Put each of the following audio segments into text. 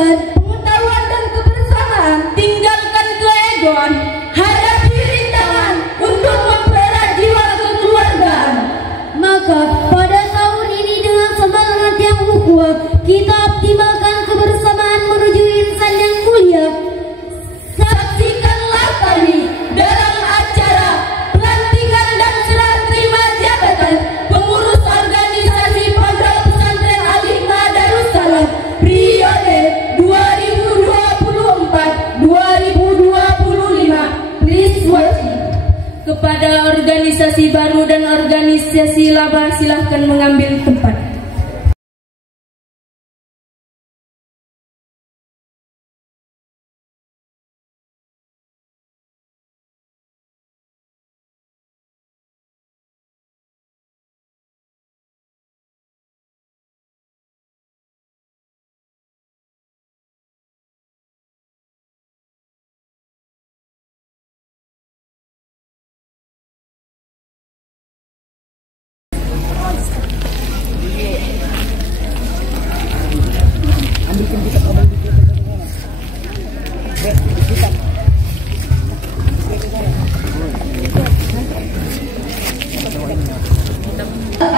dengan pengetahuan dan kebersamaan, tinggalkan keegoan, hadapi rintangan untuk mempererat jiwa kekeluargaan. Maka pada tahun ini dengan semangat yang ukhuwah, kita optimalkan kebersamaan menuju insan yang mulia. Saksikanlah kami dalam acara pelantikan dan serah terima jabatan pengurus organisasi Pondok Pesantren Al-Hikmah Darussalam periode 2024-2025. Please watch. Kepada organisasi baru dan organisasi laba, silahkan mengambil tempat.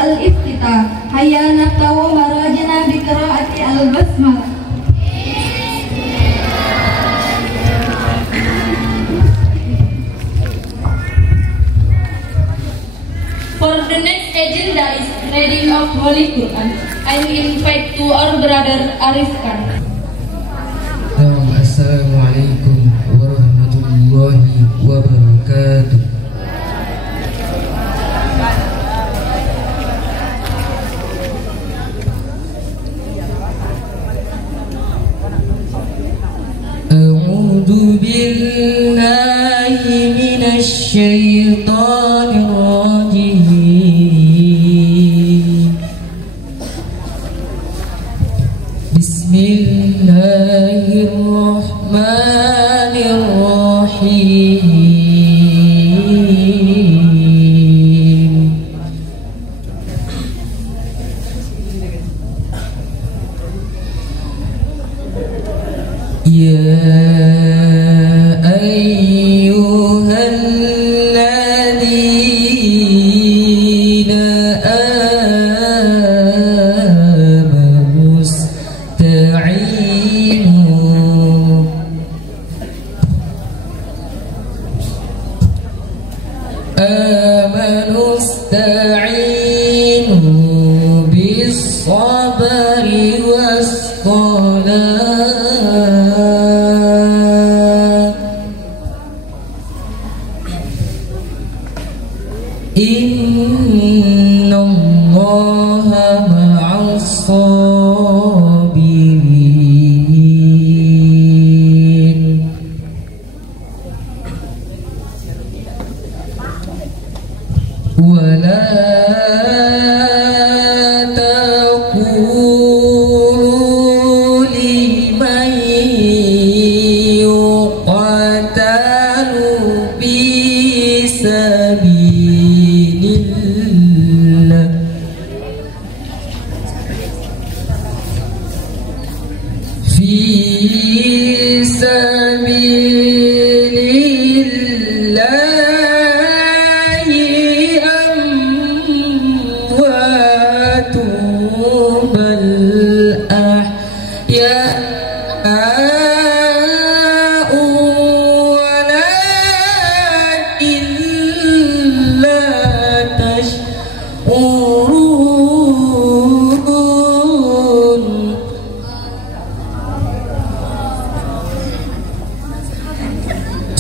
Al-Iftitah. Hayya naqtawa marajana bi qiraati al-basmalah. For the next agenda is reading of Holy Quran. I invite to our brother Arif Khan. Assalamualaikum warahmatullahi wabarakatuh. A'udzu billahi minasy syaithanir rajim. Bismillahirrahmanirrahim. Ya ayyuhalladzina amanu ista'inu bis-sabri was-salah. Innallaha ma'as-sabirin. Wala taqulu liman yuqatalu fi sabilillah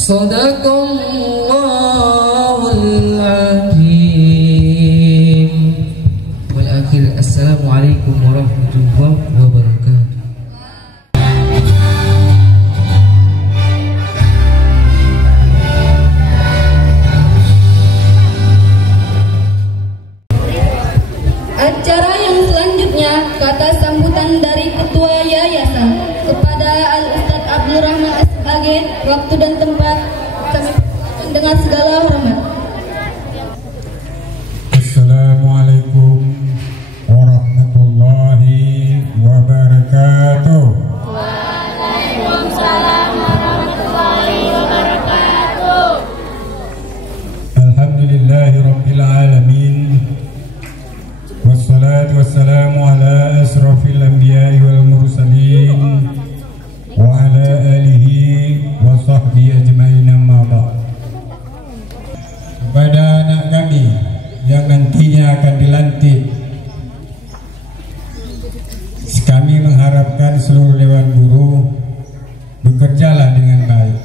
Sadaqallahul azim. Wal akhir. Assalamualaikum warahmatullahi wabarakatuh. Acara yang selanjutnya, kata sambutan dari Ketua Yayasan kepada Al-Ustadz Abdul Rahman SAG. Waktu dan tempat kami persilakan dengan segala hormat. Assalamualaikum warahmatullahi wabarakatuh. Kami mengharapkan seluruh Dewan Guru bekerjalah dengan baik.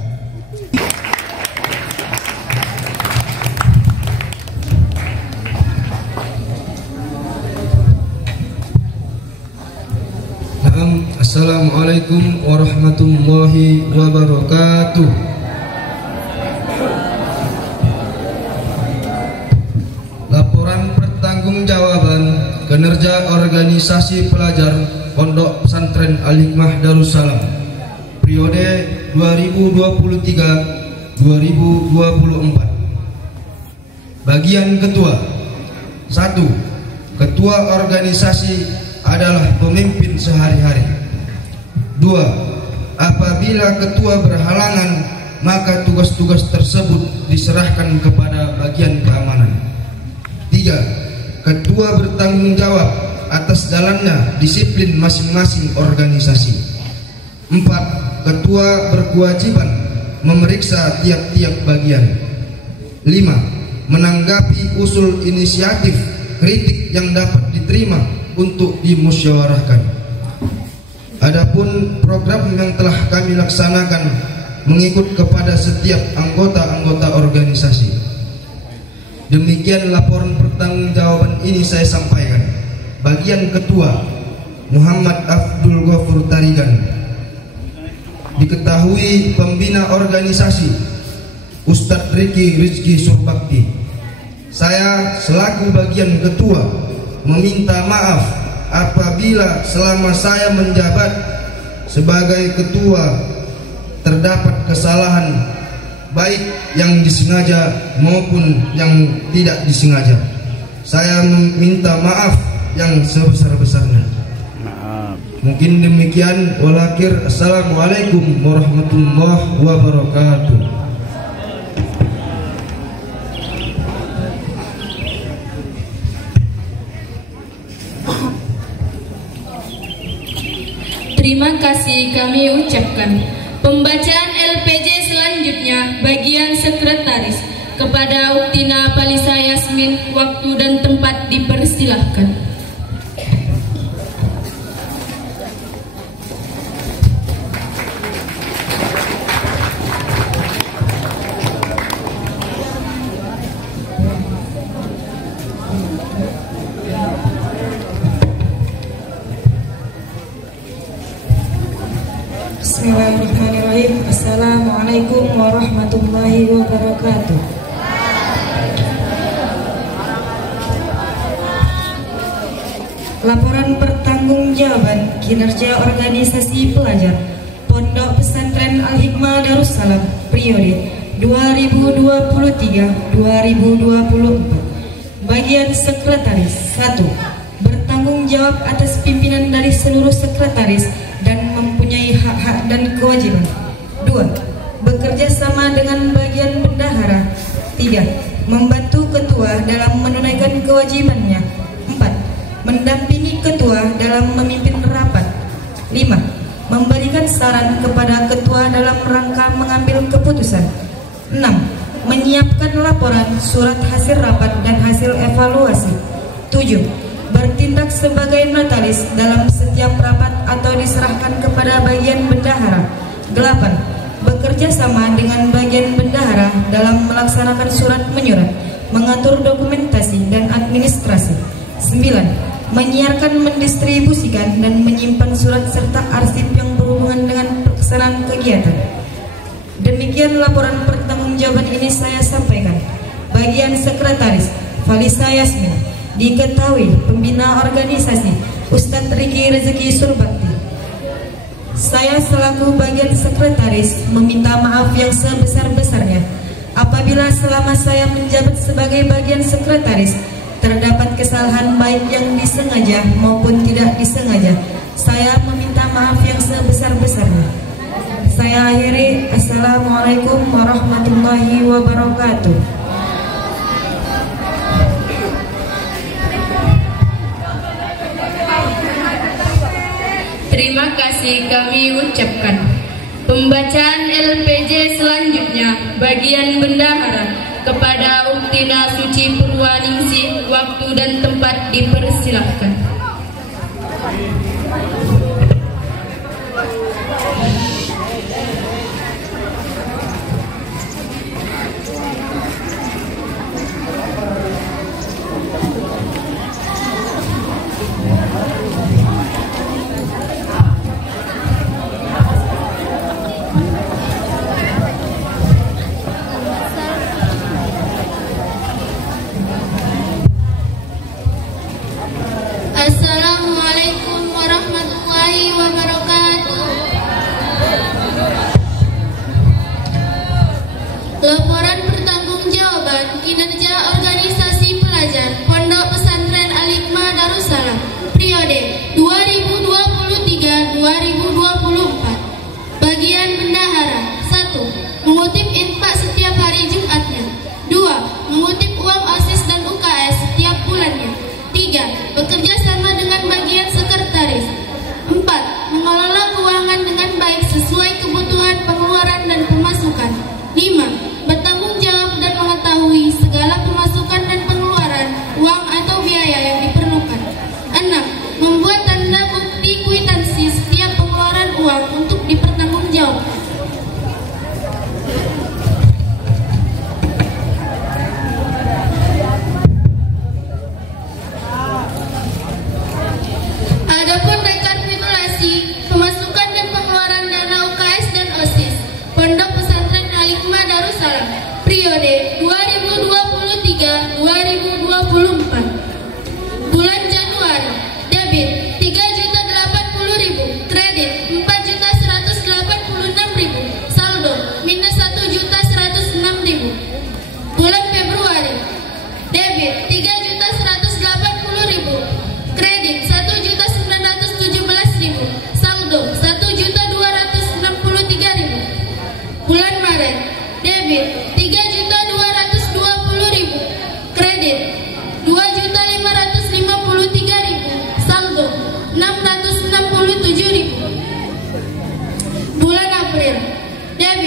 Assalamualaikum warahmatullahi wabarakatuh. Laporan pertanggungjawaban kinerja organisasi pelajar Pondok Pesantren Al-Hikmah Darussalam periode 2023-2024. Bagian Ketua. 1. Ketua organisasi adalah pemimpin sehari-hari. 2. Apabila ketua berhalangan, maka tugas-tugas tersebut diserahkan kepada bagian keamanan. 3. Ketua bertanggung jawab atas jalannya disiplin masing-masing organisasi. 4. Ketua berkewajiban memeriksa tiap-tiap bagian. 5. Menanggapi usul inisiatif kritik yang dapat diterima untuk dimusyawarahkan. Adapun program yang telah kami laksanakan mengikut kepada setiap anggota-anggota organisasi. Demikian laporan pertanggungjawaban ini saya sampaikan. Bagian Ketua Muhammad Abdul Ghafur Tarigan. Diketahui pembina organisasi Ustadz Riki Rizki Surbakti. Saya selaku bagian Ketua meminta maaf apabila selama saya menjabat sebagai ketua terdapat kesalahan baik yang disengaja maupun yang tidak disengaja. Saya meminta maaf yang sebesar-besarnya. Mungkin demikian. Walakhir. Assalamualaikum warahmatullahi wabarakatuh. Terima kasih kami ucapkan. Pembacaan LPJ selanjutnya bagian sekretaris. Kepada Uktina Palisa Yasmin, waktu dan tempat dipersilahkan. Bismillahirrahmanirrahim. Assalamualaikum warahmatullahi wabarakatuh. Laporan pertanggungjawaban kinerja organisasi pelajar Pondok Pesantren Al-Hikmah Darussalam periode 2023-2024. Bagian sekretaris. 1. Bertanggung jawab atas pimpinan dari seluruh sekretaris dan mempunyai hak-hak dan kewajiban. 2. Bekerja sama dengan bagian bendahara. 3. Membantu ketua dalam menunaikan kewajibannya. 4. Mendampingi ketua dalam memimpin rapat. 5. Memberikan saran kepada ketua dalam rangka mengambil keputusan. 6. Menyiapkan laporan, surat hasil rapat dan hasil evaluasi. 7. Bertindak sebagai notaris dalam setiap rapat atau diserahkan kepada bagian bendahara. 8. Bekerja sama dengan bagian bendahara dalam melaksanakan surat menyurat, mengatur dokumentasi dan administrasi. 9. Menyiarkan, mendistribusikan dan menyimpan surat serta arsip yang berhubungan dengan pelaksanaan kegiatan. Demikian laporan pertanggungjawaban ini saya sampaikan. Bagian sekretaris Falisa Yasmin. Diketahui pembina organisasi Ustadz Riki Rezeki Surbakti. Saya selaku bagian sekretaris meminta maaf yang sebesar-besarnya apabila selama saya menjabat sebagai bagian sekretaris terdapat kesalahan baik yang disengaja maupun tidak disengaja. Saya meminta maaf yang sebesar-besarnya. Saya akhiri. Assalamualaikum warahmatullahi wabarakatuh. Terima kasih kami ucapkan. Pembacaan LPJ selanjutnya bagian bendahara. Kepada Uktina Suci Purwaningsih, waktu dan tempat dipersilahkan.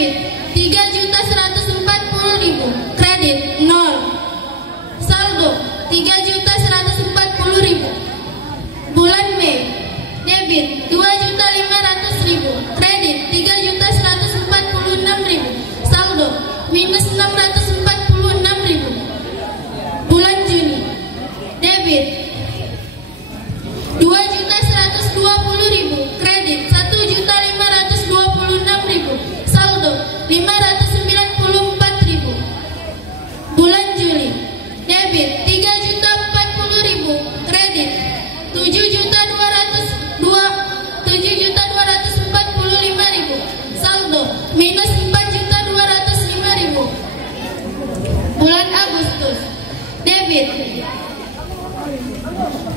Debit 3.140.000, kredit 0. Saldo 3.140.000. Bulan Mei, debit 2.500.000, kredit 3.146.000, saldo minus 646.000. Bulan Juni, debit 2.120.000, kredit 1.526.000, saldo 594.000. Bulan Juli, debit 3.040.000, kredit 7.245.000, saldo minus 4.205.000. Bulan Agustus, debit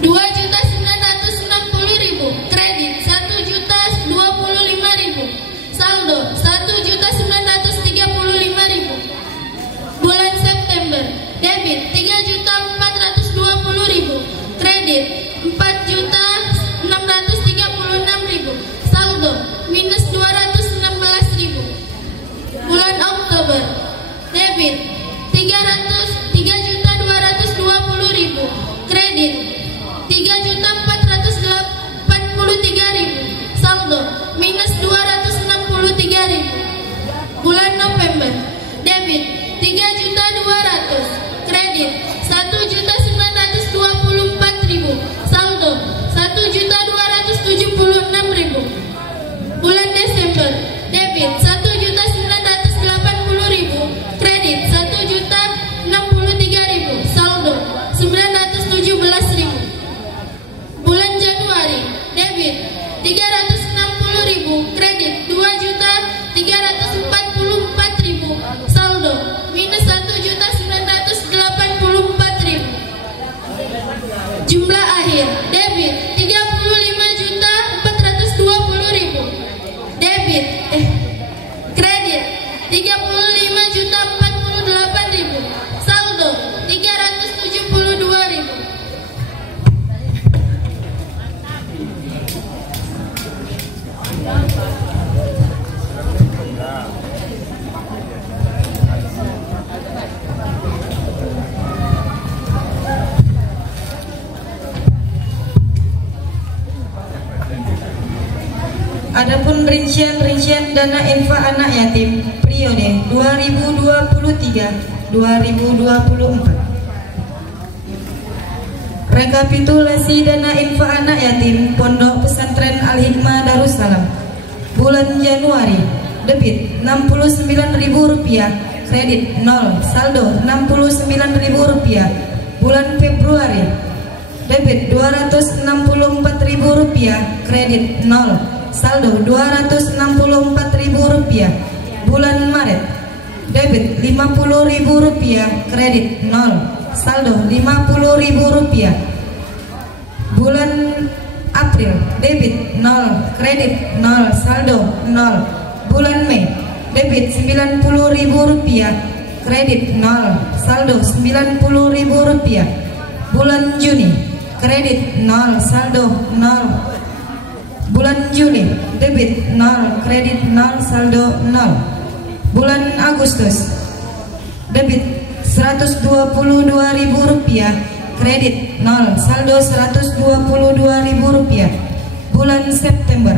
2.960.000, kredit 1.025.000, saldo 1.935.000. Bulan September, debit 3.420.000, kredit 4.636.000, saldo minus 216.000. Bulan Oktober, debit 3.220.000, kredit 3.483.000, saldo minus 263.000. Bulan November, debit 3.200.000, kredit 1.924.000, saldo 1.276.000. Bulan Desember, debit 1.980.000, kredit 1.063.000, saldo 917.000. Bulan Januari, debit 360.000, kredit 2.344.000, saldo minus 1.984.000. Jumlah akhir, debit 35.420.000, debit kredit 35.048.000, saldo 372.000. Adapun rincian dana infak anak yatim periode 2023-2024. Rekapitulasi dana infak anak yatim Pondok Pesantren Al-Hikmah Darussalam. Bulan Januari, debit Rp69.000, kredit 0, saldo Rp69.000. Bulan Februari, debit Rp264.000, kredit 0, saldo Rp264.000. Bulan Maret, debit Rp50.000, kredit 0, saldo Rp50.000. Bulan April, debit 0, kredit 0, saldo 0. Bulan Mei, debit Rp90.000, kredit 0, saldo Rp90.000. Bulan Juni, kredit 0, saldo 0. Bulan Juli, debit 0, kredit 0, saldo 0. Bulan Agustus, debit Rp122.000, kredit 0, saldo Rp122.000. Bulan September,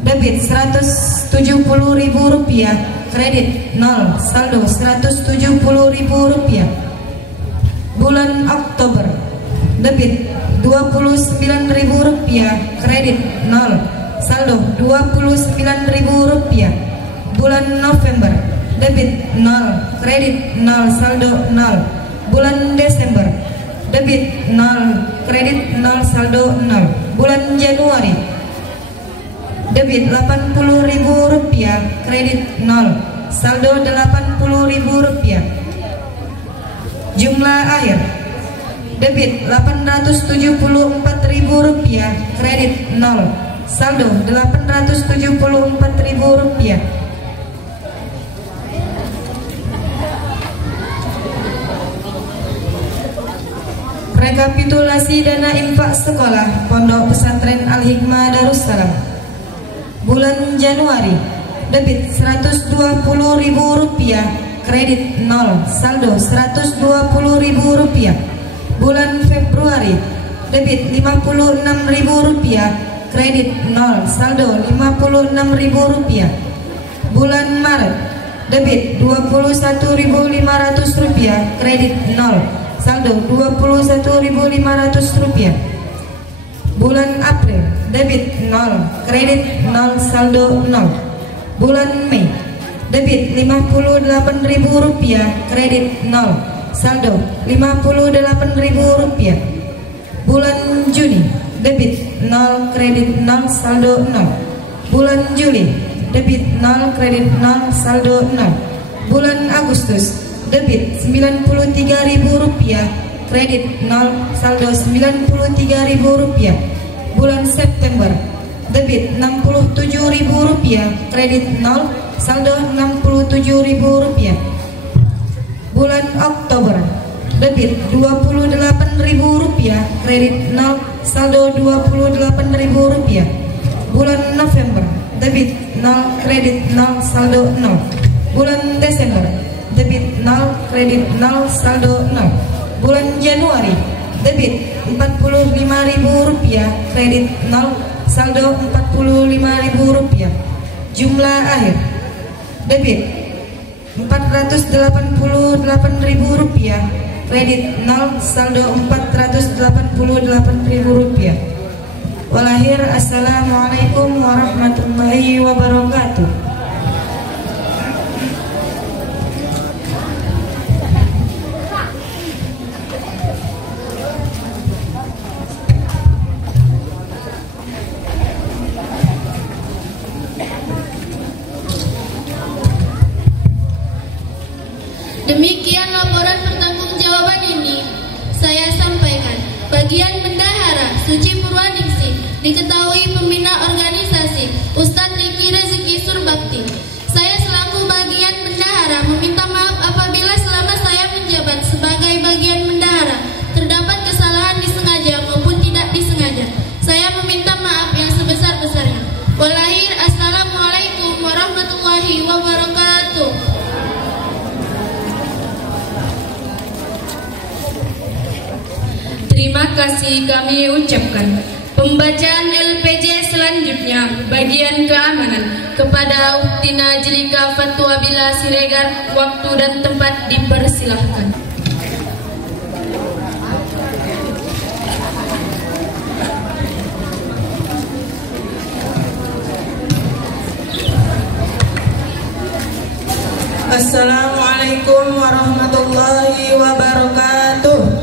debit Rp170.000, kredit 0, saldo Rp170.000. Bulan Oktober, debit Rp29.000, kredit 0, saldo Rp29.000. Bulan November, debit 0, kredit 0, saldo 0. Bulan Desember, debit 0, kredit 0, saldo 0. Bulan Januari, debit Rp80.000, kredit 0, saldo Rp80.000. Jumlah akhir, debit Rp874.000, kredit 0, saldo Rp874.000. Rekapitulasi dana infak sekolah Pondok Pesantren Al-Hikmah Darussalam. Bulan Januari, debit Rp120.000, kredit 0, saldo Rp120.000. Bulan Februari, debit Rp56.000, kredit 0, saldo Rp56.000. Bulan Maret, debit Rp21.500, kredit 0, saldo Rp21.500. Bulan April, debit 0, kredit 0, saldo 0. Bulan Mei, debit Rp58.000, kredit 0, saldo Rp58.000. Bulan Juni, debit 0, kredit 0, saldo 0. Bulan Juli, debit 0, kredit 0, saldo 0. Bulan Agustus, debit Rp93.000, kredit 0, saldo Rp93.000. Bulan September, debit Rp67.000, kredit 0, saldo Rp67.000. Bulan Oktober, debit Rp28.000, kredit 0, saldo Rp28.000. Bulan November, debit 0, kredit 0, saldo 0. Bulan Desember, debit 0, kredit 0, saldo 0. Bulan Januari, debit Rp45.000, kredit 0, saldo Rp45.000. Jumlah akhir, debit Rp488.000, kredit 0, saldo Rp488.000. Walahir, assalamualaikum warahmatullahi wabarakatuh. Demikian laporan pertanggungjawaban ini saya sampaikan. Bagian bendahara Suci Purwaningsih, diketahui pembina organisasi Ustadz Riki Rezeki Surbakti. Saya selaku bagian bendahara meminta maaf apabila selama saya menjabat sebagai bagian bendahara terdapat kesalahan disengaja maupun tidak disengaja. Saya meminta maaf yang sebesar-besarnya. Walahir, assalamualaikum warahmatullahi wabarakatuh. Terima kasih kami ucapkan. Pembacaan LPJ selanjutnya, bagian keamanan, kepada Uktina Jelika Fatwa Bila Siregar. Waktu dan tempat dipersilahkan. Assalamualaikum warahmatullahi wabarakatuh.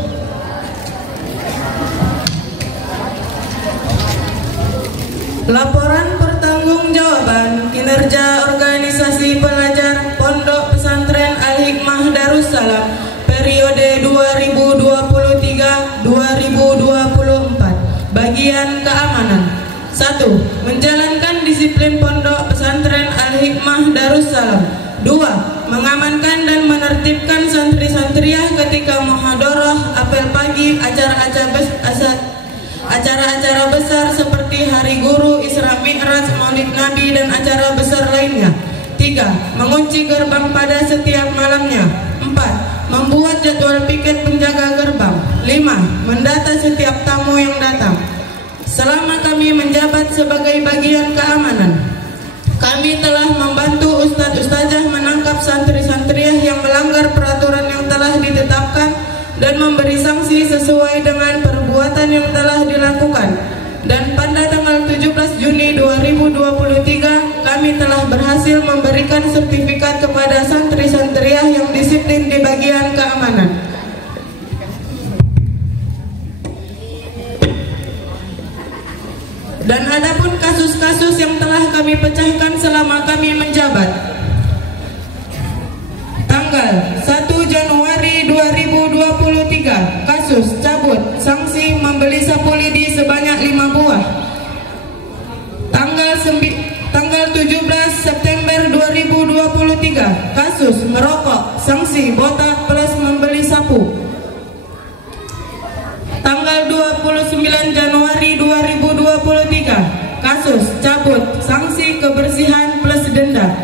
Laporan pertanggungjawaban kinerja organisasi pelajar Pondok Pesantren Al-Hikmah Darussalam periode 2023-2024. Bagian keamanan. 1. Menjalankan disiplin Pondok Pesantren Al-Hikmah Darussalam. 2. Mengamankan dan menertibkan santri-santriah ketika muhadharah, apel pagi, acara-acara besar seperti Hari Guru, Isra Mi'raj, Maulid Nabi, dan acara besar lainnya. 3. Mengunci gerbang pada setiap malamnya. 4. Membuat jadwal piket penjaga gerbang. 5. Mendata setiap tamu yang datang. Selama kami menjabat sebagai bagian keamanan, kami telah membantu ustadz-ustazah menangkap santri-santriah yang melanggar peraturan yang telah ditetapkan dan memberi sanksi sesuai dengan perbuatan yang telah dilakukan. Dan pada tanggal 17 Juni 2023 kami telah berhasil memberikan sertifikat kepada santri-santriah yang disiplin di bagian keamanan. Dan adapun kasus-kasus yang telah kami pecahkan selama kami menjabat. Tanggal 1 Januari 2023, kasus cabut sanksi membeli sapu lidi sebanyak 5 buah. Tanggal 17 September 2023, kasus merokok sanksi botak plus membeli sapu. Tanggal 29 Januari 2023, kasus cabut sanksi kebersihan plus denda.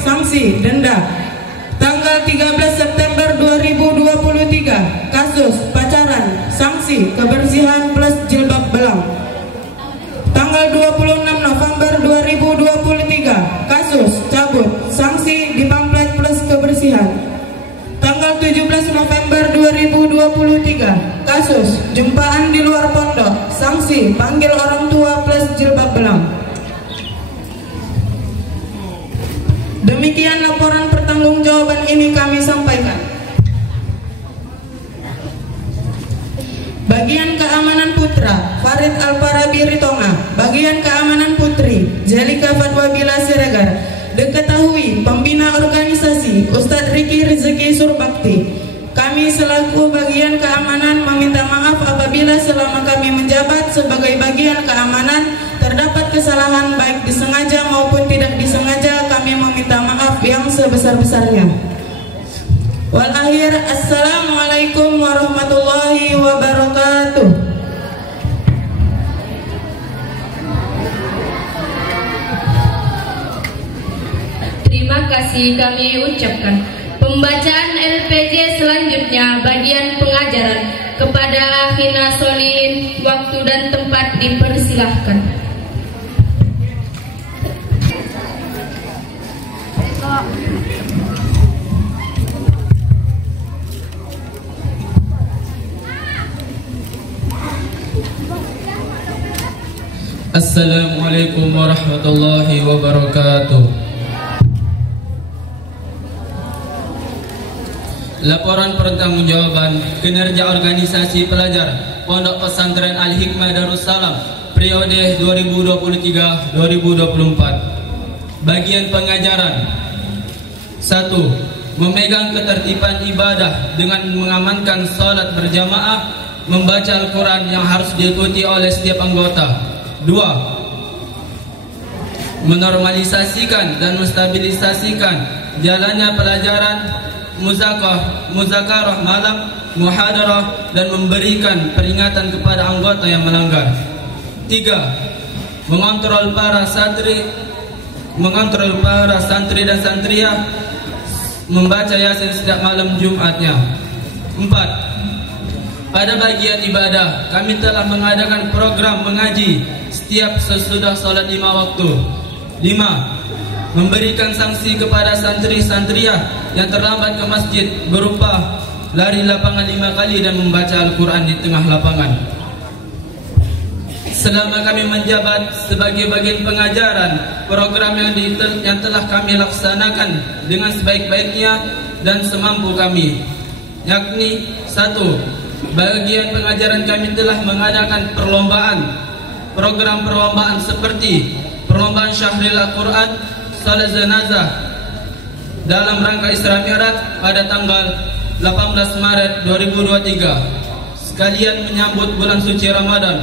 sanksi denda. Tanggal 13 September 2023, kasus pacaran, sanksi kebersihan plus jilbab belang. Tanggal 26 November 2023, kasus cabut, sanksi di pamflet plus kebersihan. Tanggal 17 November 2023, kasus jumpaan di luar pondok, sanksi panggil orang tua plus jilbab belang. Demikian laporan pertanggungjawaban ini kami sampaikan. Bagian keamanan putra, Farid Al-Farabi Ritonga. Bagian keamanan putri, Jelika Fatwa Bila Siregar. Diketahui pembina organisasi Ustadz Riki Rizki Surbakti. Kami selaku bagian keamanan meminta maaf apabila selama kami menjabat sebagai bagian keamanan terdapat kesalahan baik disengaja maupun tidak disengaja. Kami meminta maaf yang sebesar-besarnya. Wal akhir, assalamualaikum warahmatullahi wabarakatuh. Terima kasih kami ucapkan. Pembacaan LPJ selanjutnya bagian pengajaran kepada Hina Solihin. Waktu dan tempat dipersilahkan. Assalamualaikum warahmatullahi wabarakatuh. Laporan pertanggungjawaban kinerja organisasi pelajar Pondok Pesantren Al-Hikmah Darussalam periode 2023-2024. Bagian pengajaran. 1. Memegang ketertiban ibadah dengan mengamankan salat berjamaah, membaca Al-Quran yang harus diikuti oleh setiap anggota. 2. Menormalisasikan dan menstabilisasikan jalannya pelajaran muzakarah malam, muhadarah, dan memberikan peringatan kepada anggota yang melanggar. 3. Mengontrol para santri dan santriah membaca Yasin setiap malam Jumatnya. 4. Pada bagian ibadah, kami telah mengadakan program mengaji setiap sesudah salat 5 waktu. 5. Memberikan sanksi kepada santri-santriah yang terlambat ke masjid berupa lari lapangan 5 kali dan membaca Al-Quran di tengah lapangan. Selama kami menjabat sebagai bagian pengajaran, program yang telah kami laksanakan dengan sebaik-baiknya dan semampu kami, yakni 1. Bagian pengajaran kami telah mengadakan program perlombaan seperti perlombaan Syahril Al-Quran, salat jenazah dalam rangka Isra Mi'raj pada tanggal 18 Maret 2023 sekalian menyambut bulan suci Ramadan.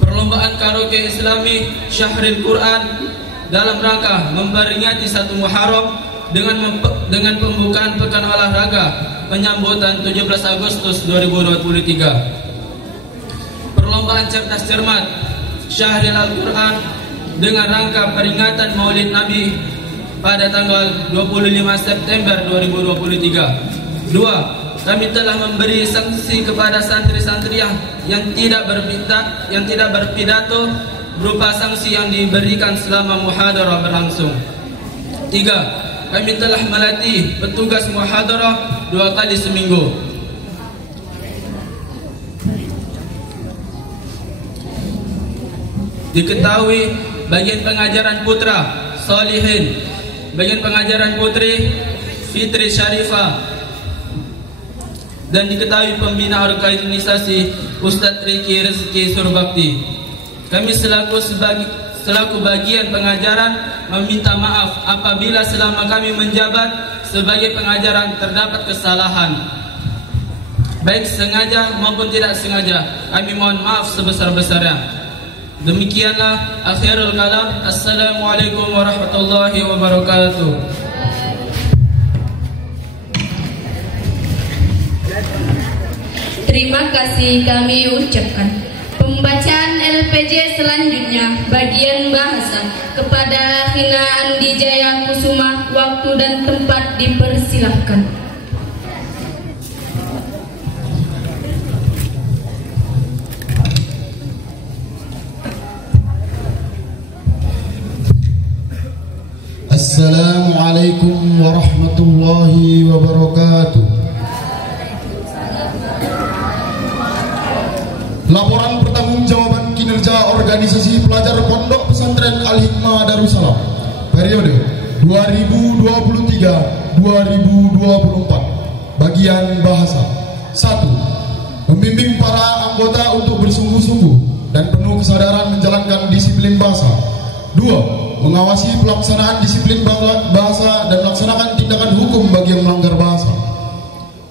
Perlombaan karaoke Islami Syahril Quran dalam rangka memperingati 1 Muharram dengan pembukaan pekan olahraga penyambutan 17 Agustus 2023. Perlombaan cerdas cermat Syahril Al-Quran dengan rangka peringatan Maulid Nabi pada tanggal 25 September 2023. 2. Kami telah memberi sanksi kepada santri-santriah yang tidak berpidato berupa sanksi yang diberikan selama muhadarah berlangsung. 3. Kami telah melatih petugas muhadarah 2 kali seminggu. Diketahui bagian pengajaran putra Solihin, bagian pengajaran putri Fitri Syarifah, dan diketahui pembina organisasi Ustadz Riki Rizki Surbakti. Kami selaku bagian pengajaran meminta maaf apabila selama kami menjabat sebagai pengajaran terdapat kesalahan, baik sengaja maupun tidak sengaja. Kami mohon maaf sebesar-besarnya. Demikianlah akhirul kalam. Assalamualaikum warahmatullahi wabarakatuh. Terima kasih kami ucapkan. Pembacaan LPJ selanjutnya, bagian bahasa. Kepada Hina Andi Jaya Kusuma, waktu dan tempat dipersilahkan. Assalamualaikum warahmatullahi wabarakatuh. Laporan pertanggungjawaban kinerja organisasi pelajar Pondok Pesantren Al-Hikmah Darussalam periode 2023-2024. Bagian bahasa. 1. Membimbing para anggota untuk bersungguh-sungguh dan penuh kesadaran menjalankan disiplin bahasa. 2. Mengawasi pelaksanaan disiplin bahasa dan melaksanakan tindakan hukum bagi yang melanggar bahasa.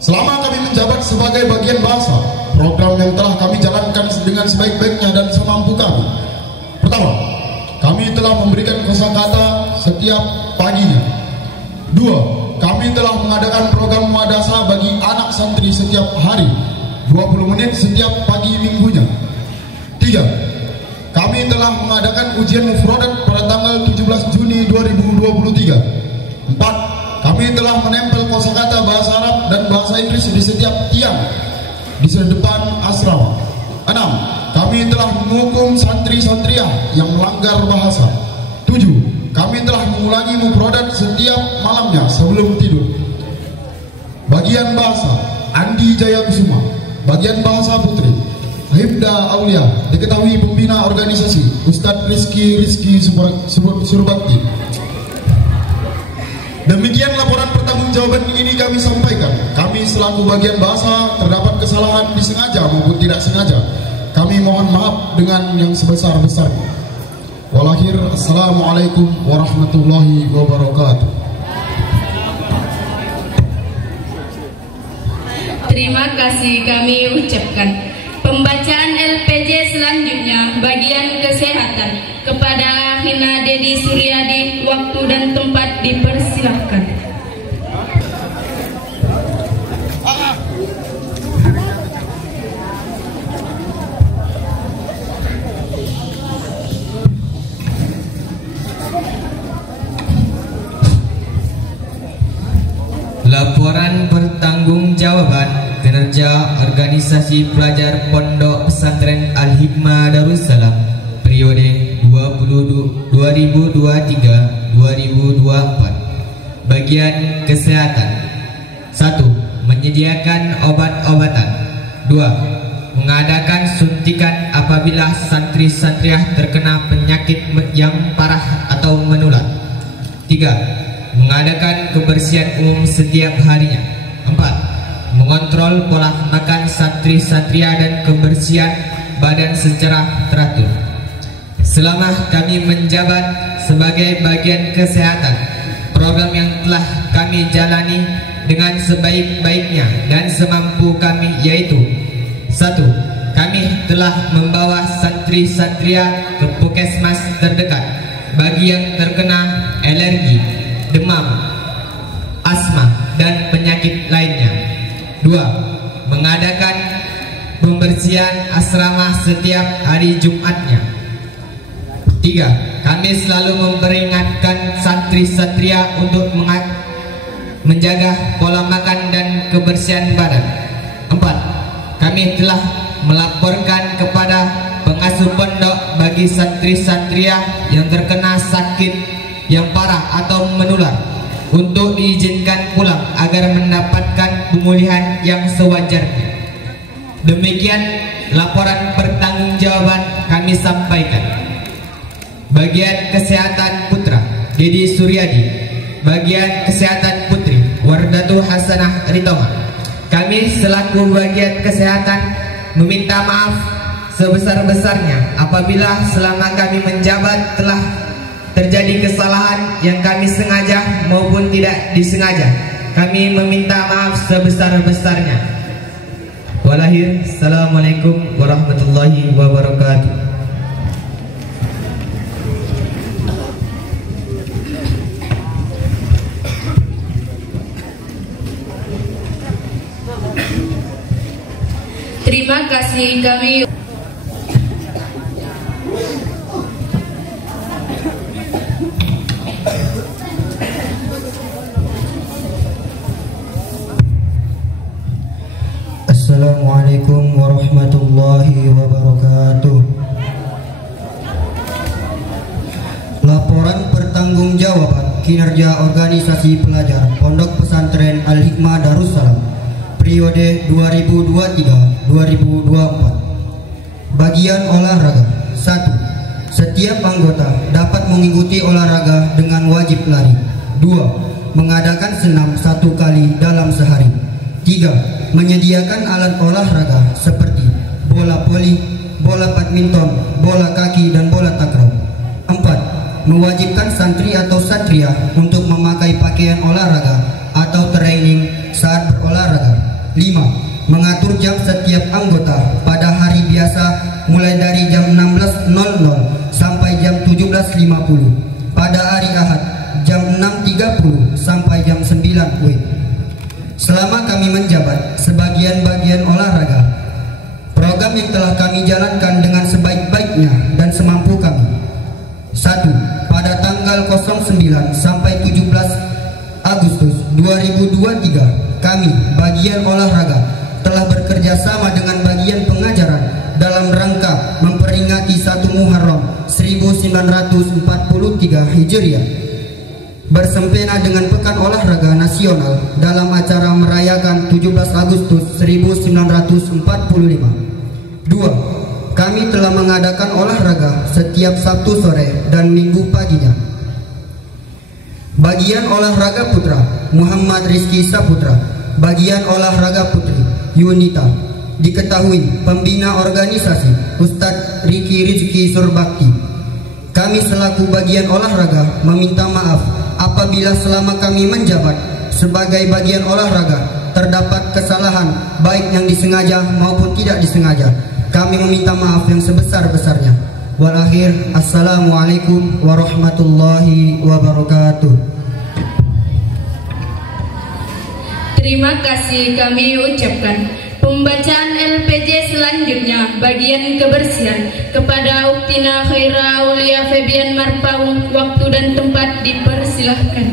Selama kami menjabat sebagai bagian bahasa, program yang telah kami jalankan dengan sebaik-baiknya dan semampu kami. Pertama, kami telah memberikan kosakata setiap paginya. 2. Kami telah mengadakan program madrasah bagi anak santri setiap hari, 20 menit setiap pagi minggunya. 3. Kami telah mengadakan ujian mufradat pada tanggal 17 Juni 2023. 4. Kami telah menempel kosakata bahasa Arab dan bahasa Inggris di setiap tiang di depan asrama. 6. Kami telah menghukum santri-santriah yang melanggar bahasa. 7. Kami telah mengulangi mufradat setiap malamnya sebelum tidur. Bagian bahasa Andi Jaya Kusuma. Bagian bahasa putri Hibda Aulia, diketahui pembina organisasi Ustadz Rizky Surbakti. Demikian laporan pertanggungjawaban ini kami sampaikan. Kami selaku bagian bahasa terdapat kesalahan disengaja maupun tidak sengaja. Kami mohon maaf dengan yang sebesar-besarnya. Walakhir, assalamualaikum warahmatullahi wabarakatuh. Terima kasih kami ucapkan. Pembacaan LPJ selanjutnya, bagian kesehatan. Kepada Hina Dedi Suryadi, waktu dan tempat dipersilahkan. Laporan pertanggungjawaban kinerja organisasi pelajar Pondok Pesantren Al-Hikmah Darussalam periode 2023-2024. Bagian kesehatan. 1. Menyediakan obat-obatan. 2. Mengadakan suntikan apabila santri-santriah terkena penyakit yang parah atau menular. 3. Mengadakan kebersihan umum setiap harinya. 4. Mengontrol pola makan santri-santriah dan kebersihan badan secara teratur. Selama kami menjabat sebagai bagian kesehatan, program yang telah kami jalani dengan sebaik-baiknya dan semampu kami yaitu: 1. Kami telah membawa santri-santriah ke puskesmas terdekat bagi yang terkena alergi, demam, asma, dan penyakit lainnya. 2. Mengadakan pembersihan asrama setiap hari Jumatnya. 3. Kami selalu memperingatkan santri-santriah untuk menjaga pola makan dan kebersihan badan. 4. Kami telah melaporkan kepada pengasuh pondok bagi santri-santriah yang terkena sakit yang parah atau menular untuk diizinkan pulang agar mendapatkan pemulihan yang sewajarnya. Demikian laporan pertanggungjawaban kami sampaikan. Bagian kesehatan putra Dedi Suryadi. Bagian kesehatan putri Wardatu Hasanah Ritonga. Kami selaku bagian kesehatan meminta maaf sebesar-besarnya apabila selama kami menjabat telah terjadi kesalahan yang kami sengaja maupun tidak disengaja. Kami meminta maaf sebesar-besarnya. Walahir, assalamualaikum warahmatullahi wabarakatuh. Terima kasih kami. Assalamualaikum warahmatullahi wabarakatuh. Laporan pertanggungjawaban kinerja organisasi pelajar Pondok Pesantren Al-Hikmah Darussalam periode 2023-2024. Bagian olahraga. 1. Setiap anggota dapat mengikuti olahraga dengan wajib lari. 2. Mengadakan senam 1 kali dalam sehari. 3. Menyediakan alat olahraga seperti bola voli, bola badminton, bola kaki, dan bola takraw. 4. Mewajibkan santri atau satria untuk memakai pakaian olahraga atau training saat berolahraga. 5. Mengatur jam setiap anggota pada hari biasa mulai dari jam 16.00 sampai jam 17.50. Pada hari Ahad jam 6.30 sampai jam 9 WIB. Selama kami menjabat sebagian-bagian olahraga, program yang telah kami jalankan dengan sebaik-baiknya dan semampu kami. 1. Pada tanggal 09 sampai 17 Agustus 2023, kami bagian olahraga telah bekerja sama dengan bagian pengajaran dalam rangka memperingati 1 Muharram 1943 Hijriah, bersempena dengan Pekan Olahraga Nasional dalam acara merayakan 17 Agustus 1945. 2. Kami telah mengadakan olahraga setiap Sabtu sore dan Minggu paginya. Bagian olahraga putra Muhammad Rizky Saputra, bagian olahraga putri Yunita. Diketahui pembina organisasi Ustadz Riki Rizki Surbakti. Kami selaku bagian olahraga meminta maaf apabila selama kami menjabat sebagai bagian olahraga terdapat kesalahan baik yang disengaja maupun tidak disengaja. Kami meminta maaf yang sebesar-besarnya. Wal akhir, assalamualaikum warahmatullahi wabarakatuh. Terima kasih kami ucapkan. Pembacaan LPJ selanjutnya bagian kebersihan kepada Uktina Khaira Aulia Febian Marpaung. Waktu dan tempat dipersilahkan.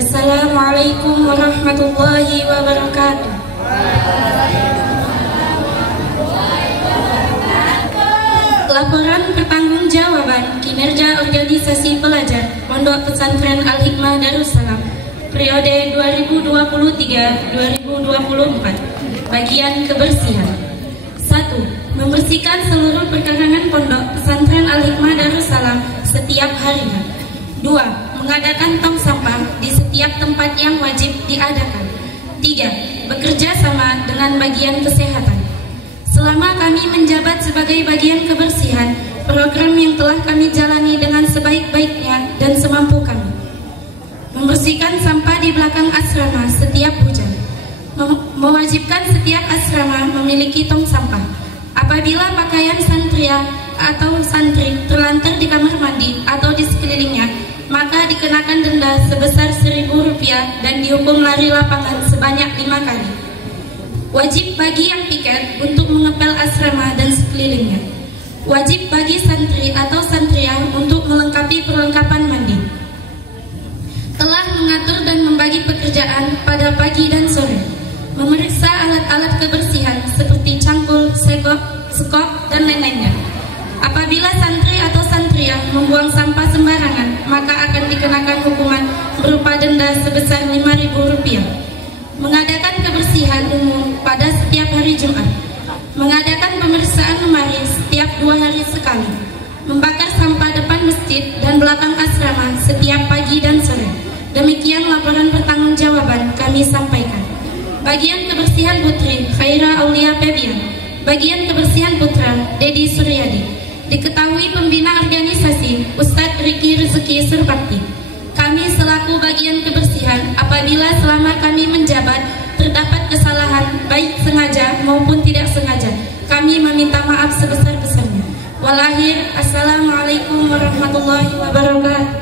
Assalamualaikum warahmatullahi wabarakatuh. Laporan pertanggungjawaban kinerja organisasi pelajar Pondok Pesantren Al-Hikmah Darussalam periode 2023-2024. Bagian kebersihan. 1. Membersihkan seluruh perkarangan Pondok Pesantren Al-Hikmah Darussalam setiap harinya. 2. Mengadakan tong sampah di setiap tempat yang wajib diadakan. 3. Bekerja sama dengan bagian kesehatan. Selama kami menjabat sebagai bagian kebersihan, program yang telah kami jalani dengan sebaik-baiknya dan semampu kami. Membersihkan sampah di belakang asrama setiap hujan. Mewajibkan setiap asrama memiliki tong sampah. Apabila pakaian santria atau santri terlantar di kamar mandi atau di sekelilingnya, maka dikenakan denda sebesar Rp1.000 dan dihukum lari lapangan sebanyak 5 kali. Wajib bagi yang piket untuk mengepel asrama dan sekelilingnya. Wajib bagi santri atau santria untuk melengkapi perlengkapan mandi. Telah mengatur dan membagi pekerjaan pada pagi dan sore. Memeriksa alat-alat kebersihan seperti cangkul, sekop, dan lain-lainnya. Apabila santri atau santria membuang sampah sembarangan, maka akan dikenakan hukuman berupa denda sebesar Rp5.000. Mengadakan kebersihan umum pada setiap hari Jumat. Mengadakan pemeriksaan lemari setiap 2 hari sekali. Membakar sampah depan masjid dan belakang asrama setiap pagi dan sore. Demikian laporan pertanggungjawaban kami sampaikan. Bagian kebersihan putri Khaira Aulia Febian. Bagian kebersihan putra Dedi Suryadi. Diketahui pembina organisasi Ustadz Riki Rizki Surbakti. Kami selaku bagian kebersihan, apabila selama kami menjabat terdapat kesalahan baik sengaja maupun tidak sengaja, kami meminta maaf sebesar-besarnya. Walahir, assalamualaikum warahmatullahi wabarakatuh.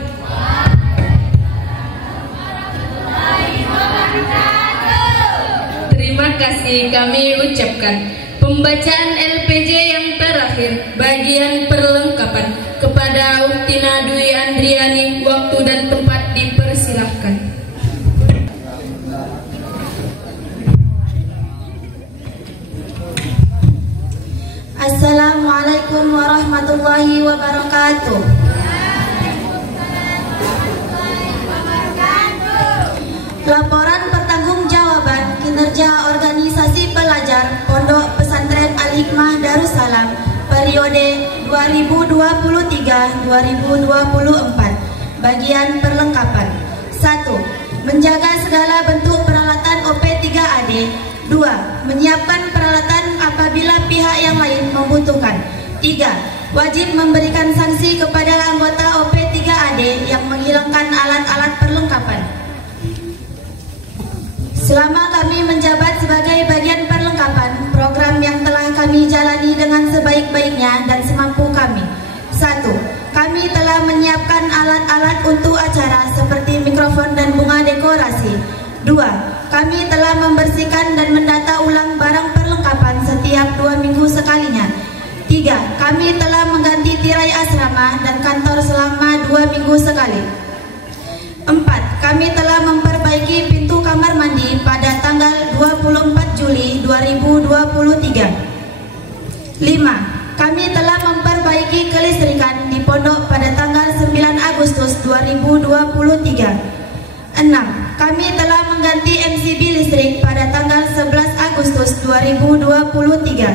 Terima kasih kami ucapkan. Pembacaan LPJ yang terakhir bagian perlengkapan kepada Uktina Dwi Andriani. Waktu dan tempat dipersilakan. Assalamualaikum warahmatullahi wabarakatuh. Laporan pertanggungjawaban kinerja organisasi pelajar Pondok Pesantren Al-Hikmah Darussalam periode 2023-2024. Bagian perlengkapan. 1. Menjaga segala bentuk peralatan OP3AD. 2. Menyiapkan peralatan apabila pihak yang lain membutuhkan. 3. Wajib memberikan sanksi kepada anggota OP3AD yang menghilangkan alat-alat perlengkapan. Selama kami menjabat sebagai bagian perlengkapan, program yang telah kami jalani dengan sebaik-baiknya dan semampu kami. 1. Kami telah menyiapkan alat-alat untuk acara seperti mikrofon dan bunga dekorasi. 2. Kami telah membersihkan dan mendata ulang barang perlengkapan setiap 2 minggu sekalinya. 3. Kami telah mengganti tirai asrama dan kantor selama 2 minggu sekali. 4. Kami telah memperbaiki pintu kamar mandi pada tanggal 24 Juli 2023. 5. Kami telah memperbaiki kelistrikan di pondok pada tanggal 9 Agustus 2023. 6. Kami telah mengganti MCB listrik pada tanggal 11 Agustus 2023.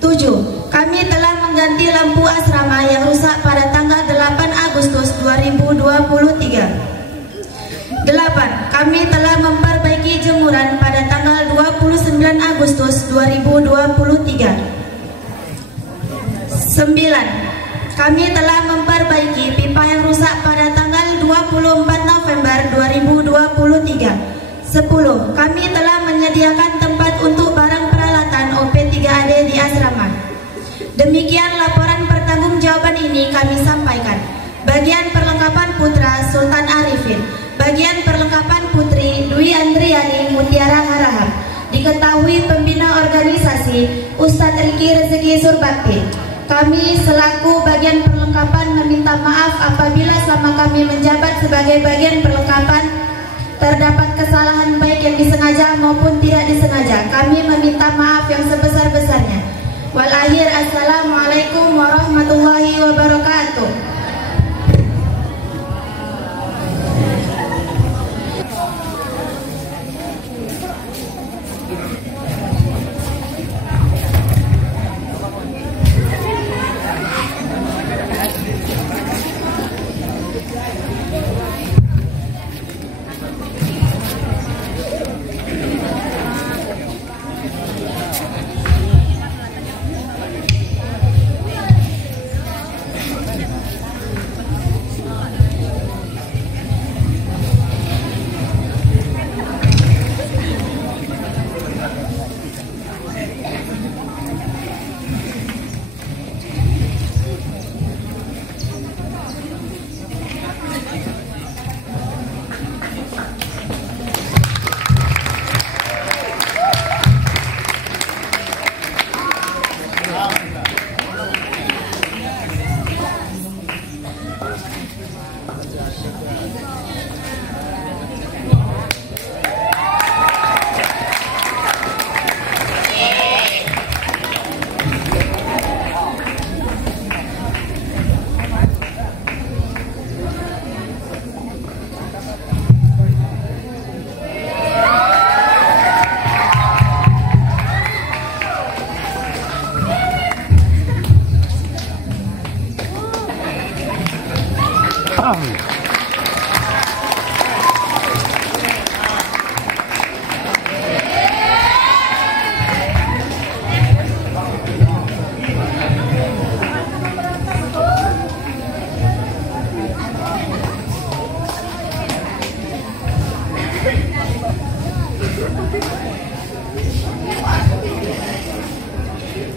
7. Kami telah mengganti lampu asrama yang rusak pada tanggal 8 Agustus 2023. 8. Kami telah memperbaiki jemuran pada tanggal 29 Agustus 2023. 9. Kami telah memperbaiki pipa yang rusak pada tanggal 24 November 2023. 10. Kami telah menyediakan tempat untuk barang peralatan OP3AD di asrama. Demikian laporan pertanggungjawaban ini kami sampaikan. Bagian perlengkapan putra Sultan Arifin. Bagian perlengkapan putri Dwi Andriani Mutiara Harahap. Diketahui pembina organisasi Ustadz Riki Rezeki Surbakti. Kami selaku bagian perlengkapan meminta maaf apabila selama kami menjabat sebagai bagian perlengkapan terdapat kesalahan baik yang disengaja maupun tidak disengaja. Kami meminta maaf yang sebesar-besarnya. Wal akhir, assalamualaikum warahmatullahi wabarakatuh.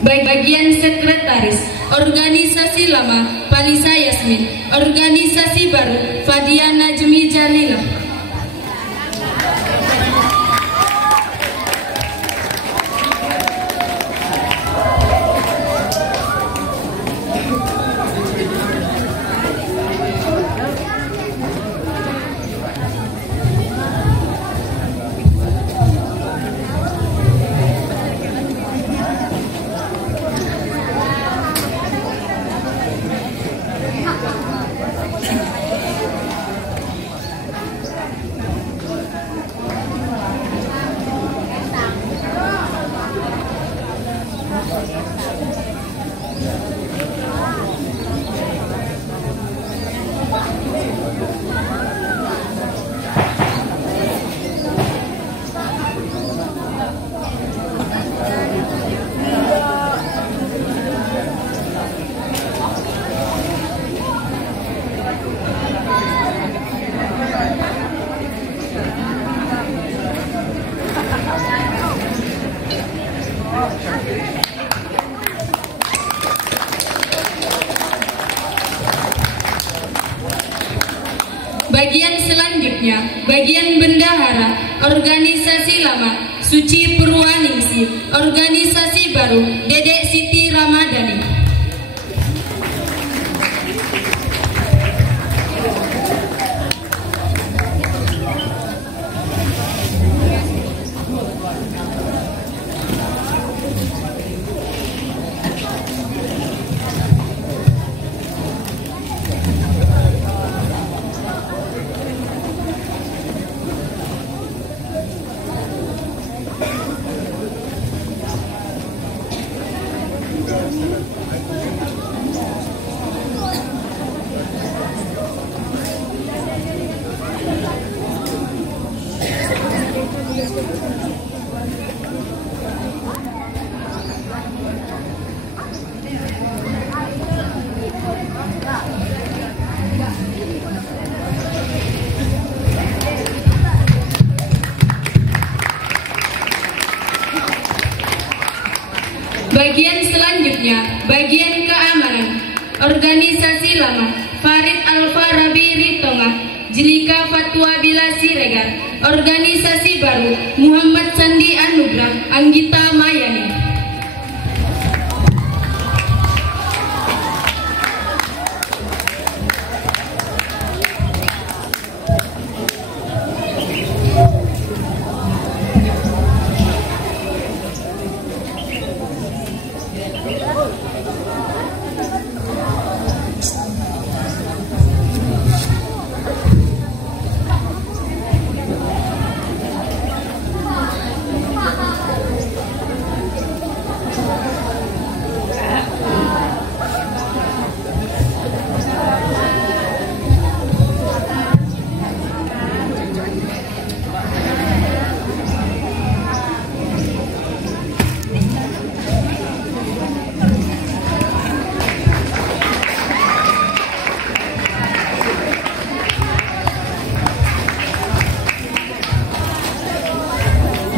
Bagian sekretaris organisasi lama Palisa Yasmin, organisasi baru Fadia Najmi Jalilah. selanjutnya, bagian bendahara, organisasi lama, Suci Purwaningsih, organisasi baru, Dedek Siti Ramadhani. Bagian selanjutnya, bagian keamanan, organisasi lama, Farid Al-Farabi Ritongah, Jelika Fatwa Bila Siregar, organisasi baru, Muhammad Sandi Anugrah, Anggita Mayani.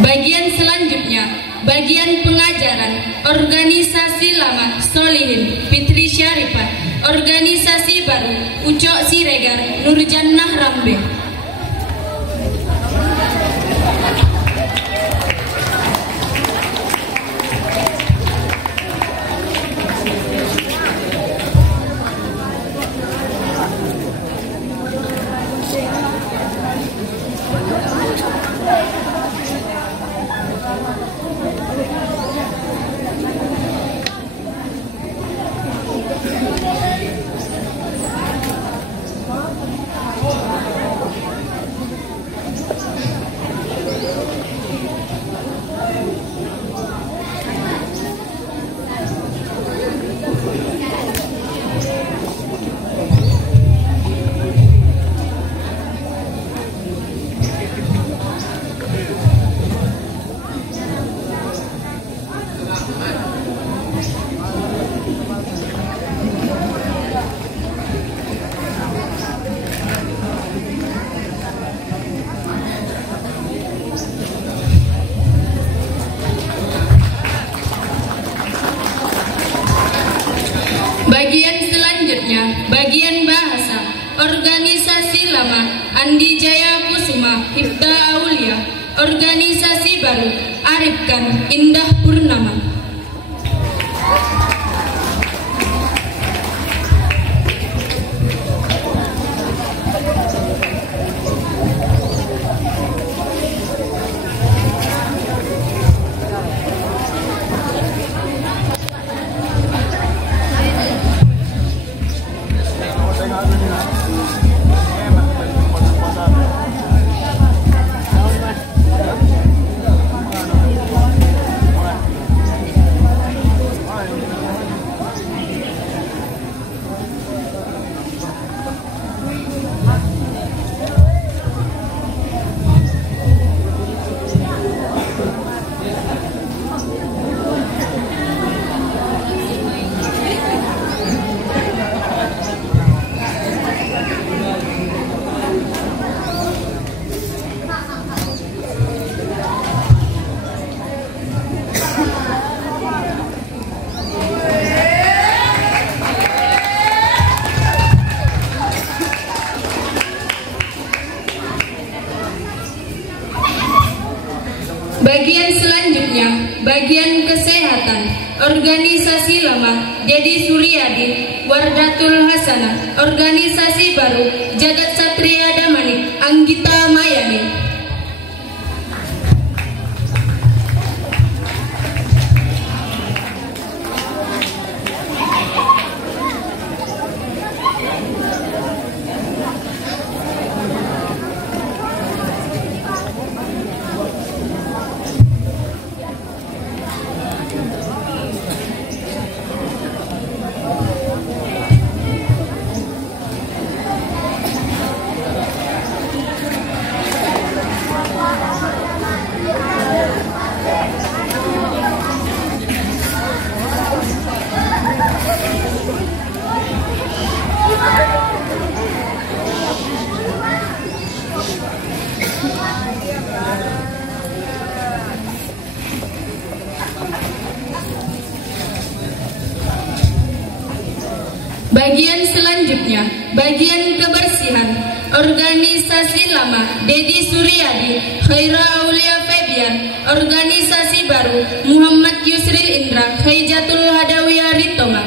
Bagian selanjutnya, bagian pengajaran, organisasi lama, Solihin, Fitri Syarifah, organisasi baru, Ucok Siregar, Nurjannah Rambe. Bagian selanjutnya, bagian bahasa, organisasi lama, Andi Jaya Kusuma, Hifda Aulia, organisasi baru, Arif Khan, Indah Purnama. bagian kesehatan, organisasi lama Dedi Suryadi, Wardatul Hasanah, organisasi baru Jagat Satria Damanik, Anggita Mayani. Bagian selanjutnya, bagian kebersihan, organisasi lama Dedi Suryadi, Khaira Aulia Febian, organisasi baru Muhammad Yusril Indra, Khaijatul Hadawiyah Ritonga.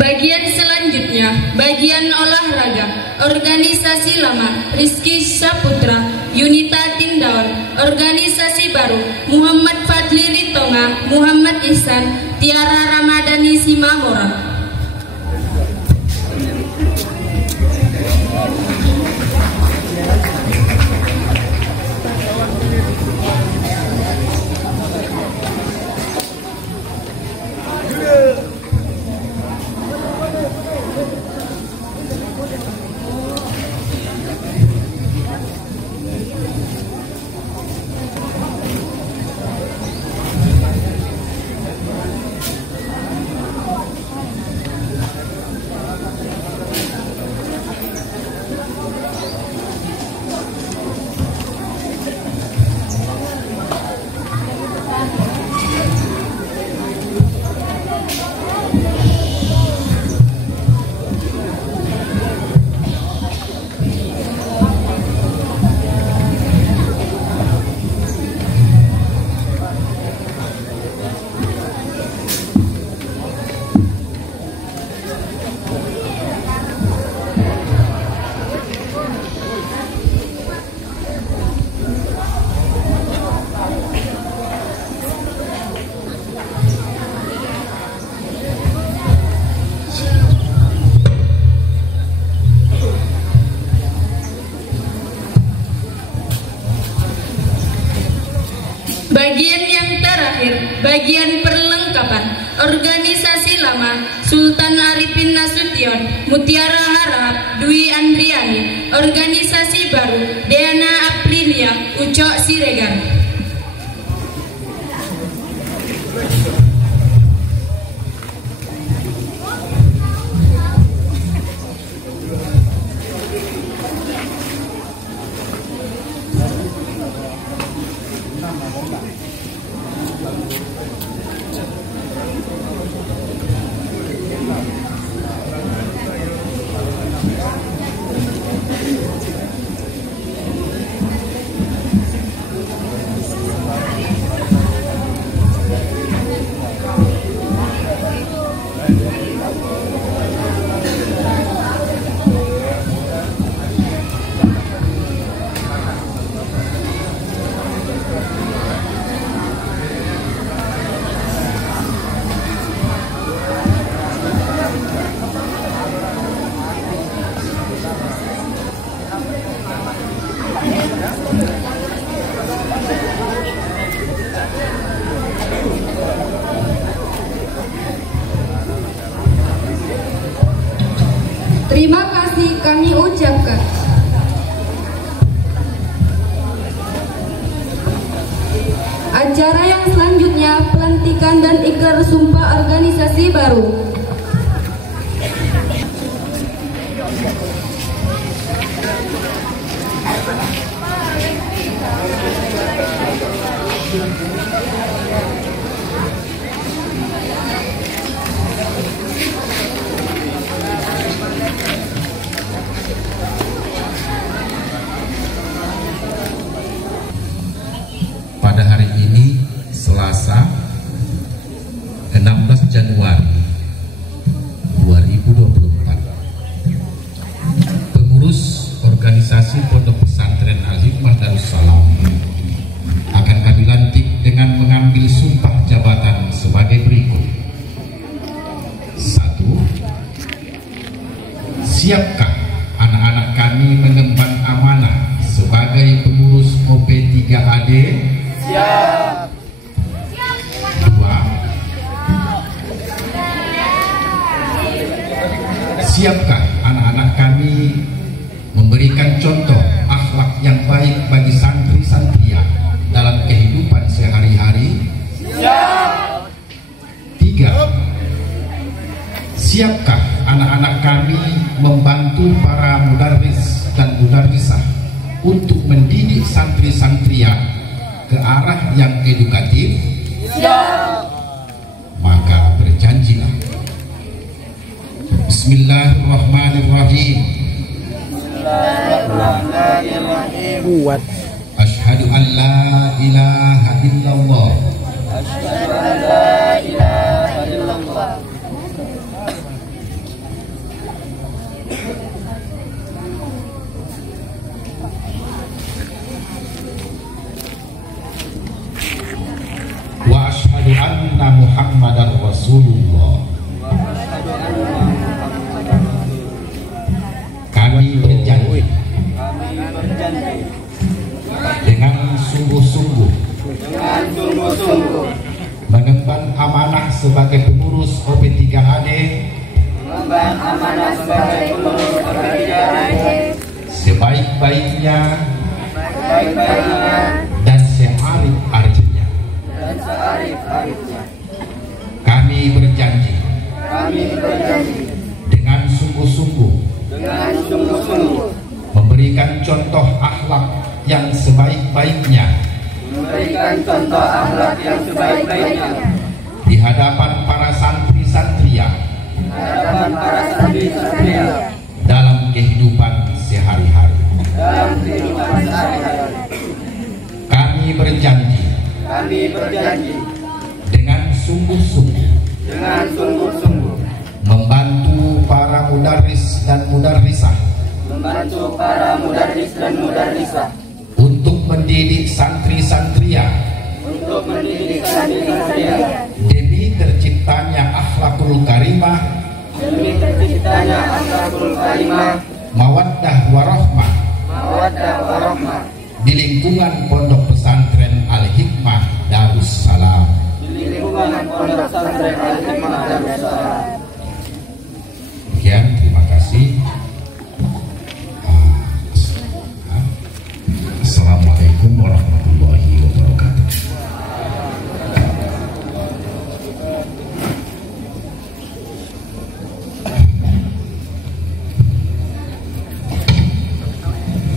Bagian selanjutnya, bagian olahraga, organisasi lama Rizky Saputra, Yunita Tindawan, organisasi baru Muhammad Fadli Ritonga, Muhammad Ihsan, Tiara Ramadhani Simamora. Arifin Nasution, Mutiara Harap, Dwi Andriani, organisasi baru Deana Aprilia, Ucok Siregar. Terima kasih kami ucapkan. Acara yang selanjutnya pelantikan dan ikrar sumpah organisasi baru. Pada hari ini, Selasa 16 Januari 2024, pengurus organisasi Pondok Pesantren Al-Hikmah Darussalam akan kami lantik dengan mengambil sumpah jabatan sebagai berikut. 1. Siapkah anak-anak kami mengemban amanah sebagai pengurus OP3AD? Siap. 2. Siapkah anak-anak kami memberikan contoh akhlak yang baik bagi santri-santriah dalam kehidupan sehari-hari? Siap. 3. Siapkah anak-anak kami membantu para mudarris dan mudarrisah untuk mendidik santri-santriah ke arah yang edukatif? Siap. Maka berjanjilah. Bismillahirrahmanirrahim. Buat. Asyhadu an la ilaha illallah. Asyhadu an la ilaha illallah. Wa asyhadu anna Muhammadar Rasulullah. Kami berjanji dengan sungguh-sungguh mengemban amanah sebagai pengurus OP3AD sebaik-baiknya dan searif-arifnya. Kami berjanji dengan sungguh-sungguh memberikan contoh akhlak yang sebaik-baiknya di hadapan para santri-santriah dalam kehidupan sehari-hari. Kami berjanji dengan sungguh-sungguh membantu para mudarris dan mudarrisah untuk mendidik santri-santriah demi terciptanya akhlakul karimah, mawaddah warahmah di lingkungan Pondok Pesantren Al-Hikmah Darussalam. kasih. Assalamualaikum warahmatullahi wabarakatuh.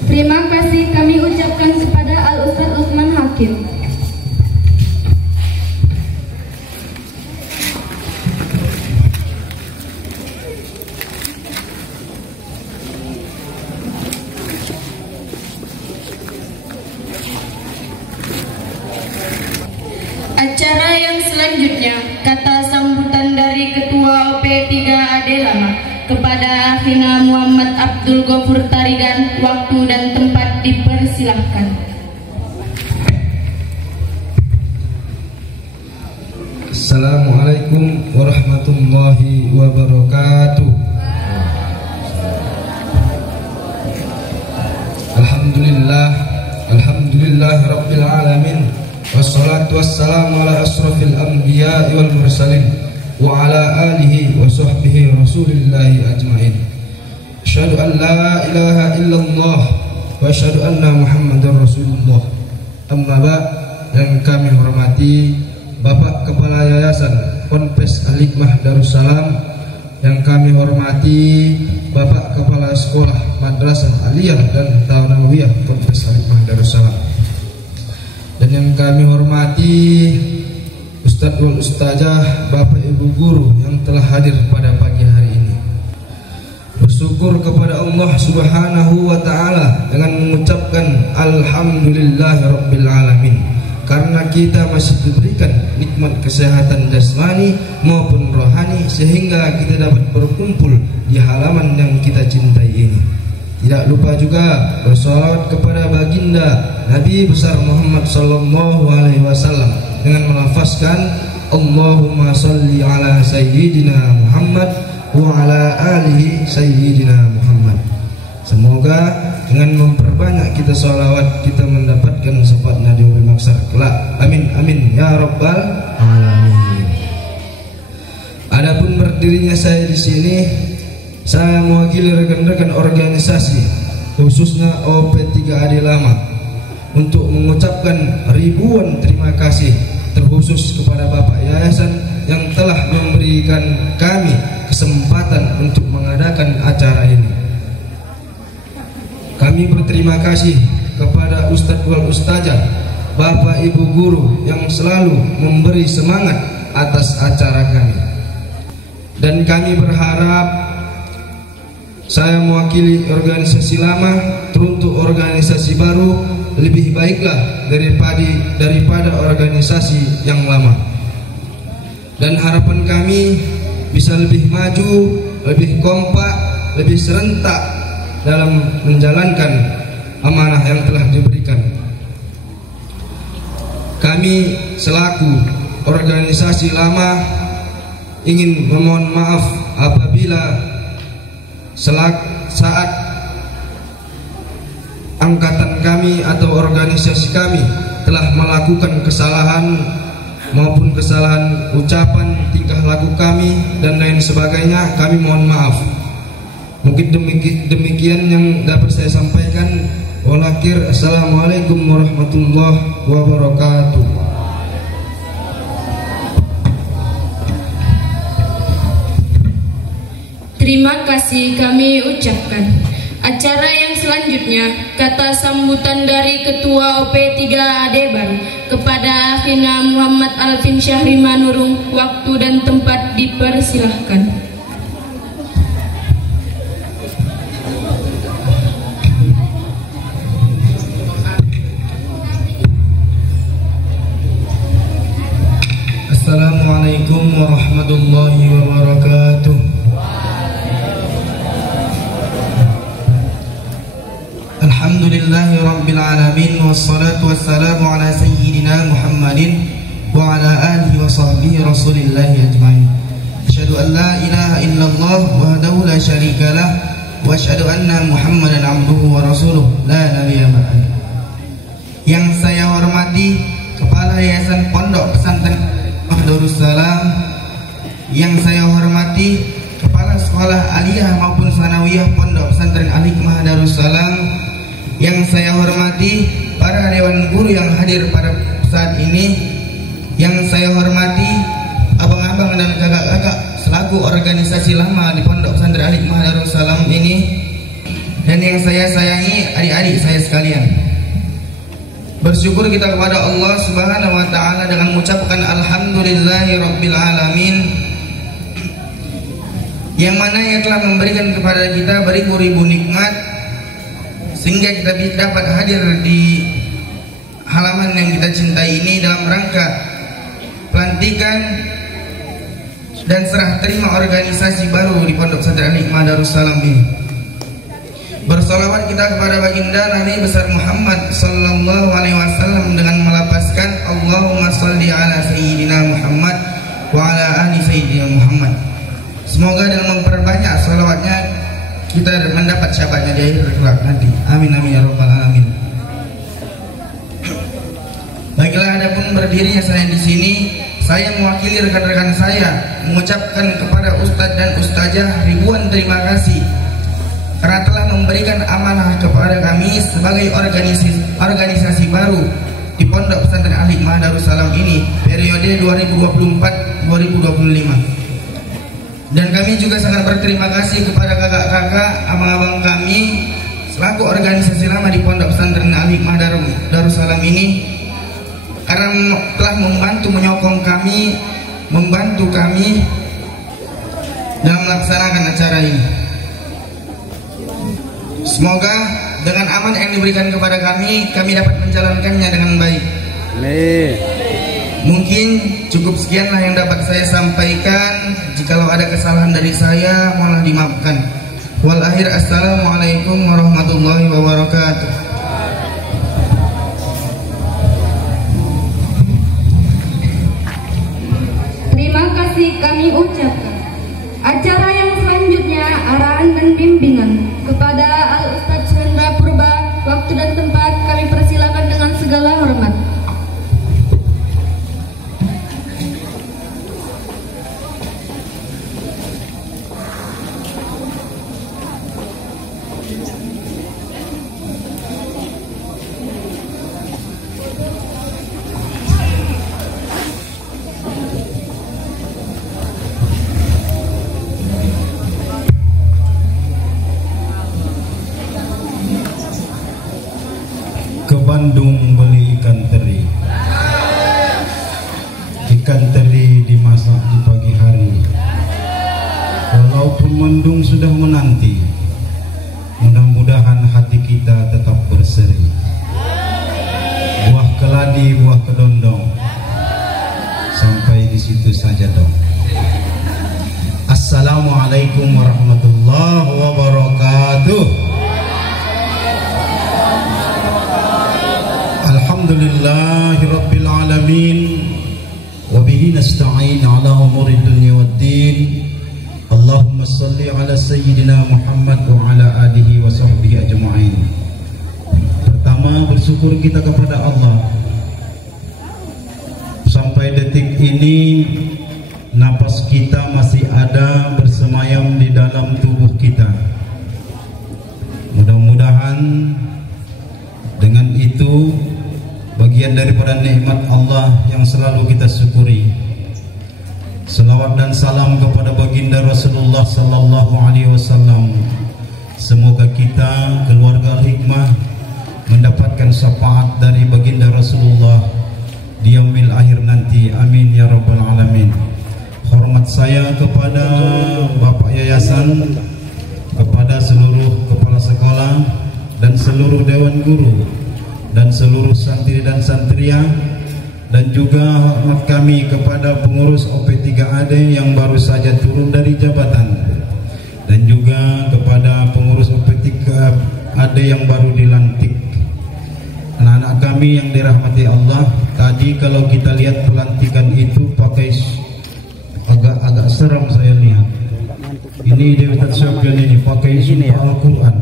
Terima kasih kami ucapkan kepada Al-Ustaz Utsman Hakim. Acara yang selanjutnya, kata sambutan dari Ketua OP3AD Lama kepada Akhina Muhammad Abdul Ghafur Tarigan. Waktu dan tempat dipersilahkan. Assalamualaikum warahmatullahi wabarakatuh. Alhamdulillah rabbil alamin. Wassalatu wassalamu ala asrafil anbiya'i wal mursalin wa ala alihi wa sahbihi rasulillahi ajma'in. Asyhadu an la ilaha illallah wa asyhadu anna Muhammadar Rasulullah. Amma ba'd, yang kami hormati Bapak Kepala Yayasan Ponpes Al-Hikmah Darussalam, yang kami hormati Bapak Kepala Sekolah Madrasah Aliyah dan Thanawiyah Ponpes Al-Hikmah Darussalam, dan yang kami hormati Ustadz wal Ustazah, Bapak Ibu Guru yang telah hadir pada pagi hari ini. Bersyukur kepada Allah Subhanahu wa Ta'ala dengan mengucapkan Alhamdulillahirabbil alamin, karena kita masih diberikan nikmat kesehatan jasmani maupun rohani sehingga kita dapat berkumpul di halaman yang kita cintai ini. Tidak lupa juga bersolawat kepada baginda Nabi besar Muhammad sallallahu alaihi wasallam dengan melafazkan Allahumma salli ala sayyidina Muhammad wa ala alihi sayyidina Muhammad. Semoga dengan memperbanyak kita sholawat kita mendapatkan syafaat di yaumil mahsyar kelak. Amin amin ya rabbal alamin. Adapun berdirinya saya di sini, saya mewakili rekan-rekan organisasi khususnya OP3AD Lama untuk mengucapkan ribuan terima kasih terkhusus kepada Bapak Yayasan yang telah memberikan kami kesempatan untuk mengadakan acara ini. Kami berterima kasih kepada Ustadz wal Ustazah, Bapak Ibu Guru yang selalu memberi semangat atas acara kami. Dan kami berharap, saya mewakili organisasi lama teruntuk organisasi baru lebih baiklah daripada organisasi yang lama. Dan harapan kami bisa lebih maju, lebih kompak, lebih serentak dalam menjalankan amanah yang telah diberikan. Kami selaku organisasi lama ingin memohon maaf apabila saat angkatan kami atau organisasi kami telah melakukan kesalahan maupun kesalahan ucapan, tingkah laku kami dan lain sebagainya, kami mohon maaf. Mungkin demikian yang dapat saya sampaikan. Walakhir, assalamualaikum warahmatullahi wabarakatuh. Terima kasih kami ucapkan. Acara yang selanjutnya, kata sambutan dari Ketua OP3AD Baru kepada Akhina Muhammad Alvin Syahri Manurung. Waktu dan tempat dipersilahkan. Assalamualaikum warahmatullahi wabarakatuh. Alhamdulillahi rabbil alamin, wassalatu wassalamu ala sayyidina Muhammadin wa ala alihi wa sahbihi rasulillahi ajmain. Asyhadu an la ilaha illallah wahdahu la syarika lah wa asyhadu anna Muhammadan abduhu wa rasuluh la nabiyya ba'd. Yang saya hormati Kepala Yayasan Pondok Pesantren Darussalam, yang saya hormati Kepala Sekolah Aliyah maupun Sanawiyah Pondok Pesantren Al-Hikmah Darussalam, yang saya hormati para dewan guru yang hadir pada saat ini, yang saya hormati abang-abang dan kakak-kakak selaku organisasi lama di Pondok Pesantren Al-Hikmah Darussalam ini, dan yang saya sayangi adik-adik saya sekalian. Bersyukur kita kepada Allah Subhanahu wa taala dengan mengucapkan alhamdulillahirabbil alamin, yang mana Ia telah memberikan kepada kita beribu-ribu nikmat sehingga kita dapat hadir di halaman yang kita cintai ini dalam rangka pelantikan dan serah terima organisasi baru di Pondok Pesantren Al-Hikmah Darussalam ini. Bersolawat kita kepada baginda Nabi besar Muhammad sallallahu alaihi wasallam dengan melapaskan Allahumma sholli ala sayyidina Muhammad wa ala ali sayyidina Muhammad. Semoga dengan memperbanyak solawatnya kita mendapat syafaatnya di akhir kelak nanti. Amin amin ya rabbal alamin. Baiklah, adapun berdirinya saya di sini, saya mewakili rekan-rekan saya mengucapkan kepada Ustadz dan Ustazah ribuan terima kasih karena telah memberikan amanah kepada kami sebagai organisasi baru di Pondok Pesantren Al-Hikmah Darussalam ini periode 2024-2025. Dan kami juga sangat berterima kasih kepada kakak-kakak, abang-abang kami selaku organisasi lama di Pondok Pesantren Al-Hikmah Darussalam ini karena telah menyokong kami, membantu kami dalam melaksanakan acara ini. Semoga dengan aman yang diberikan kepada kami dapat menjalankannya dengan baik. Mungkin cukup sekianlah yang dapat saya sampaikan. Jikalau ada kesalahan dari saya, mohonlah dimaafkan. Wal akhir, assalamualaikum warahmatullahi wabarakatuh. Terima kasih kami ucapkan. Acara yang selanjutnya arahan dan bimbingan kepada Al-Ustadz Hendra Purba. Waktu dan tempat kami persilakan dengan segala hormat. Bandung beli ikan teri. Ikan teri dimasak di pagi hari. Walaupun mendung sudah menanti, mudah-mudahan hati kita tetap berseri. Buah keladi, buah kedondong. Sampai di situ saja dong. Assalamualaikum warahmatullahi wabarakatuh. Alhamdulillahirabbil alamin wa bihi nasta'in ala umuri dunya waddin. Allahumma shalli ala sayyidina Muhammad wa ala alihi wa sahbihi ajma'in. Pertama, bersyukur kita kepada Allah sampai detik ini napas kita masih ada bersemayam di dalam tubuh kita. Mudah-mudahan dengan itu bagian daripada nikmat Allah yang selalu kita syukuri. Selawat dan salam kepada baginda Rasulullah sallallahu alaihi wasallam. Semoga kita, keluarga Al-Hikmah, mendapatkan syafaat dari baginda Rasulullah di yaumil akhir nanti. Amin ya rabbal alamin. Hormat saya kepada Bapak Yayasan, kepada seluruh kepala sekolah dan seluruh dewan guru dan seluruh santri dan santriah, dan juga hormat kami kepada pengurus OP3AD yang baru saja turun dari jabatan, dan juga kepada pengurus OP3AD yang baru dilantik. Anak-anak kami yang dirahmati Allah, tadi kalau kita lihat pelantikan itu pakai agak seram saya lihat. Ini Dewi Ustaz Sofyan ini pakai sumpah Al-Quran.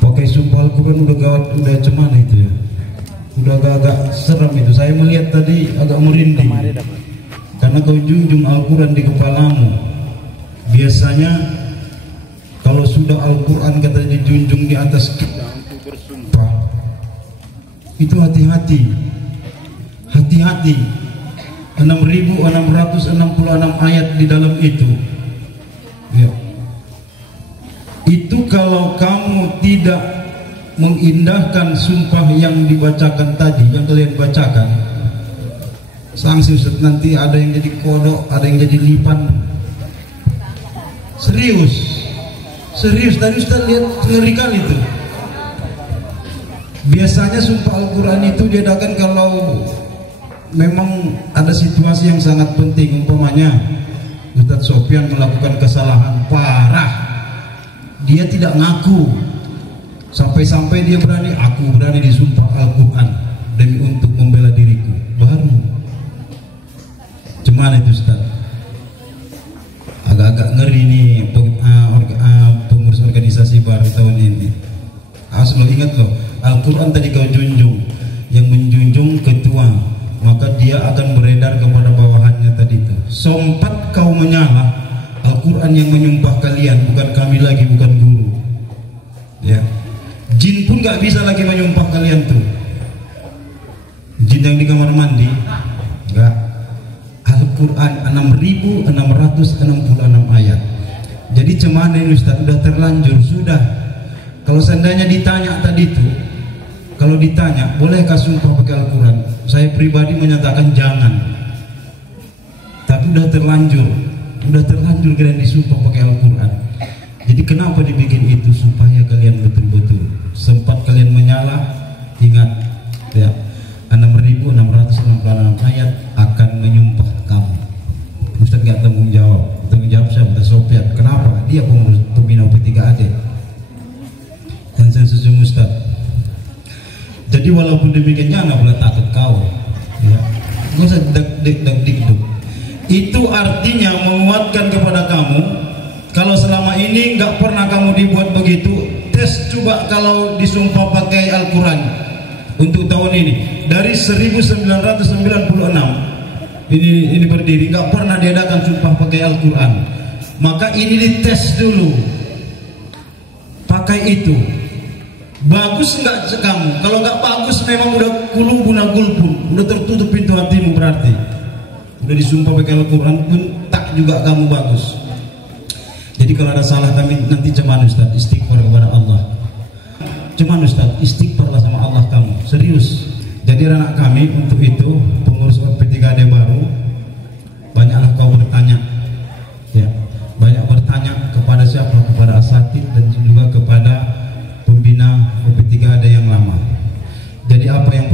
Pakai sumpah Al-Quran udah gawat, udah cuman itu ya. Udah agak seram itu. Saya melihat tadi agak merinding. Karena kau junjung Al-Quran di kepalamu. Biasanya Kalau sudah Al-Quran katanya dijunjung di atas kita untuk bersumpah, itu hati-hati. Hati-hati. 6.666 ayat di dalam itu. Ya. Itu kalau kamu tidak mengindahkan sumpah yang dibacakan tadi, yang kalian bacakan, sanksi Ustaz, nanti ada yang jadi kodok, ada yang jadi lipan. Serius tadi Ustaz lihat ngeri kali itu. Biasanya sumpah Al-Quran itu diadakan kalau memang ada situasi yang sangat penting. Umpamanya Ustaz Sofyan melakukan kesalahan parah, dia tidak ngaku, sampai-sampai dia berani, aku berani disumpah Al-Quran demi untuk membela diriku, baru. Cuman itu Ustaz, agak-agak ngeri nih pengurus organisasi baru tahun ini. Harus lo ingat loh, Al-Quran tadi kau junjung, yang menjunjung ketua, maka dia akan beredar kepada bawahannya tadi itu. Sompat kau menyalah, Al-Quran yang menyumpah kalian, bukan kami lagi, bukan guru. Ya, jin pun gak bisa lagi menyumpah kalian tuh. Jin yang di kamar mandi, enggak. Al-Quran 6.666 ayat. Jadi cemana ini Ustaz, sudah terlanjur, sudah. Kalau seandainya ditanya tadi itu, kalau ditanya bolehkah sumpah pakai Al-Quran, saya pribadi menyatakan jangan. Tapi udah terlanjur kalian disumpah pakai Al-Quran. Jadi kenapa dibikin itu? Supaya kalian betul-betul sempat kalian menyalah, ingat ya, 6.666 ayat akan menyumpah kamu. Ustaz gak tanggung jawab siapa? Ustaz Sofyan. Kenapa? Dia pengurus pembina P3AD dan sensus Ustaz. Jadi walaupun demikian jangan pula takut kau ya. Gak usah deg-deg. Itu artinya menguatkan kepada kamu. Kalau selama ini nggak pernah kamu dibuat begitu, tes coba kalau disumpah pakai Al-Quran untuk tahun ini. Dari 1996 ini berdiri, nggak pernah diadakan sumpah pakai Al-Quran. Maka ini dites dulu, pakai itu. Bagus nggak kamu? Kalau nggak bagus, memang udah kulung guna gulpun, udah tertutup pintu hatimu, berarti udah disumpah pakai Al-Quran pun tak juga kamu bagus. Jadi kalau ada salah kami nanti cuman Ustaz, istighfar kepada Allah. Cuman Ustaz, istighfarlah sama Allah kamu, serius. Jadi anak kami untuk itu, pengurus P3AD baru, banyaklah kau bertanya, ya, banyak bertanya kepada siapa? Kepada asatid dan juga kepada pembina P3AD yang lama. Jadi apa yang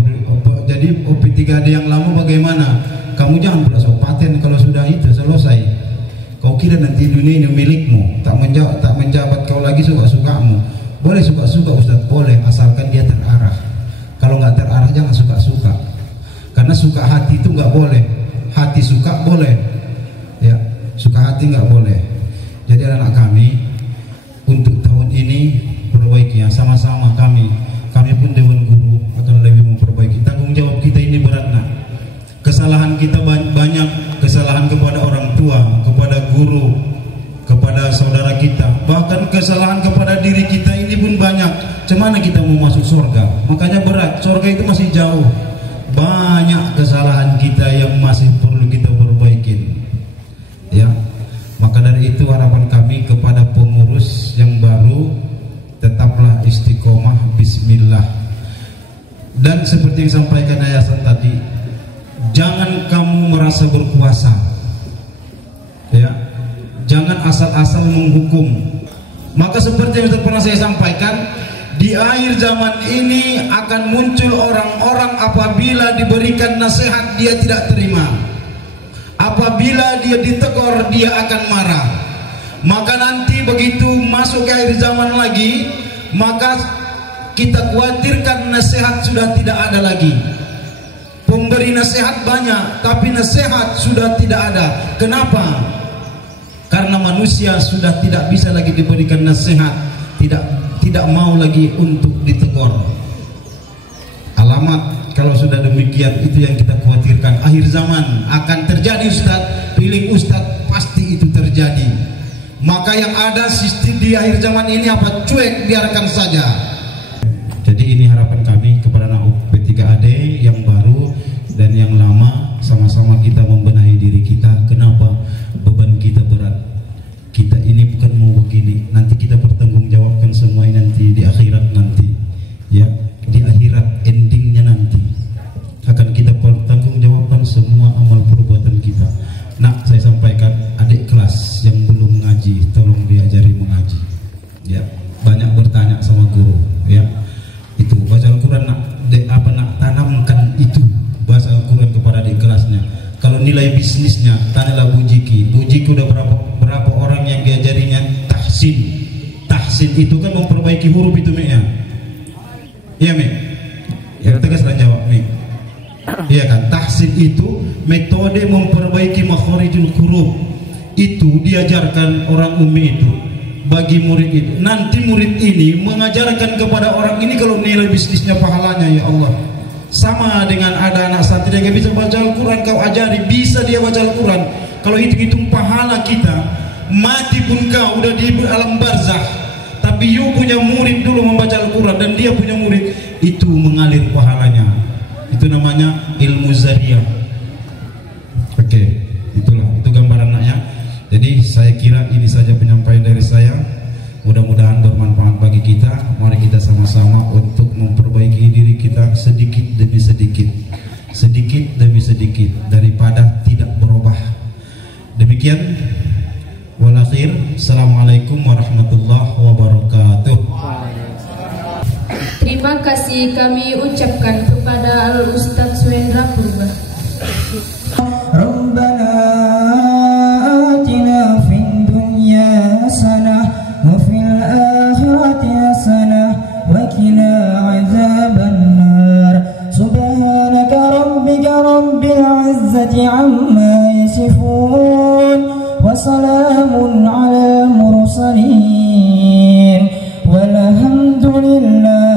jadi P3AD yang lama bagaimana? Kamu jangan pula sok paten kalau sudah itu selesai. Kau kira nanti dunia ini milikmu, tak menjabat kau lagi suka-sukamu. Boleh suka-suka Ustaz, boleh, asalkan dia terarah. Kalau nggak terarah jangan suka-suka, karena suka hati itu nggak boleh. Hati suka boleh, ya, suka hati nggak boleh. Jadi anak kami untuk tahun ini perbaiki ya, sama-sama kami pun Dewan Guru akan lebih memperbaiki. Tanggung jawab kita ini berat nak. Kesalahan kita banyak, kesalahan kepada orang tua, kepada guru, kepada saudara kita, bahkan kesalahan kepada diri kita ini pun banyak. Cemana kita mau masuk surga? Makanya berat, surga itu masih jauh. Banyak kesalahan kita yang masih perlu kita perbaikin. Ya, maka dari itu harapan kami kepada pengurus yang baru, tetaplah istiqomah, bismillah. Dan seperti yang sampaikan yayasan tadi, jangan kamu merasa berkuasa, ya, jangan asal-asal menghukum. Maka seperti yang pernah saya sampaikan, di akhir zaman ini akan muncul orang-orang apabila diberikan nasihat dia tidak terima, apabila dia ditegur dia akan marah. Maka nanti begitu masuk ke akhir zaman lagi, maka kita khawatirkan nasihat sudah tidak ada lagi. Pemberi nasihat banyak, tapi nasihat sudah tidak ada. Kenapa? Karena manusia sudah tidak bisa lagi diberikan nasihat, tidak mau lagi untuk ditegur. Alamat kalau sudah demikian, itu yang kita khawatirkan. Akhir zaman akan terjadi Ustaz, pilih Ustaz, pasti itu terjadi. Maka yang ada sistem di akhir zaman ini apa, cuek, biarkan saja. Jadi ini harapan kami kepada anak P3AD yang baru dan yang lama, sama-sama kita membenahi diri kita. Kenapa? Beban kita berat. Kita ini bukan mau begini, nanti kita pertanggungjawabkan semua ini nanti di akhirat nanti. Ya, di akhirat endingnya nanti akan kita pertanggungjawabkan semua amal perbuatan kita. Nak, saya sampaikan adik kelas yang belum ngaji, tolong diajari mengaji. Ya, banyak bertanya sama guru. Ya, itu baca Al-Quran nak, nak tanamkan itu baca Al-Quran kepada adik kelasnya. Kalau nilai bisnisnya, tanyalah Bu Jiki. Bu Jiki udah berapa orang yang diajarinya tahsin. Tahsin itu kan memperbaiki huruf itu, Mi, ya. Iya, Mi. Yang tegaslah jawab, Mi. Iya kan? Tahsin itu metode memperbaiki makharijul huruf. Itu diajarkan orang ummi itu bagi murid itu. Nanti murid ini mengajarkan kepada orang ini kalau nilai bisnisnya pahalanya, ya Allah. Sama dengan ada anak santri yang bisa baca Al-Quran, kau ajari, bisa dia baca Al-Quran. Kalau hitung-hitung pahala kita, mati pun kau udah di alam barzakh, tapi you punya murid dulu membaca Al-Quran dan dia punya murid, itu mengalir pahalanya. Itu namanya ilmu zariyah. Oke, itulah, itu gambaran anaknya. Jadi saya kira ini saja penyampaian dari saya. Mudah-mudahan bermanfaat bagi kita. Mari kita sama-sama untuk memperbaiki diri kita sedikit demi sedikit, sedikit demi sedikit, daripada tidak berubah. Demikian. Wal akhir. Assalamualaikum warahmatullahi wabarakatuh. Terima kasih kami ucapkan kepada Al-Ustadz Suendra Purba. Rabbana atina fid dunya hasanah wa fil akhirati hasanah wa qina adzabannar. Subhanaka rabbika rabbil izzati amma yasifun wa salamun ala mursalin walhamdulillah.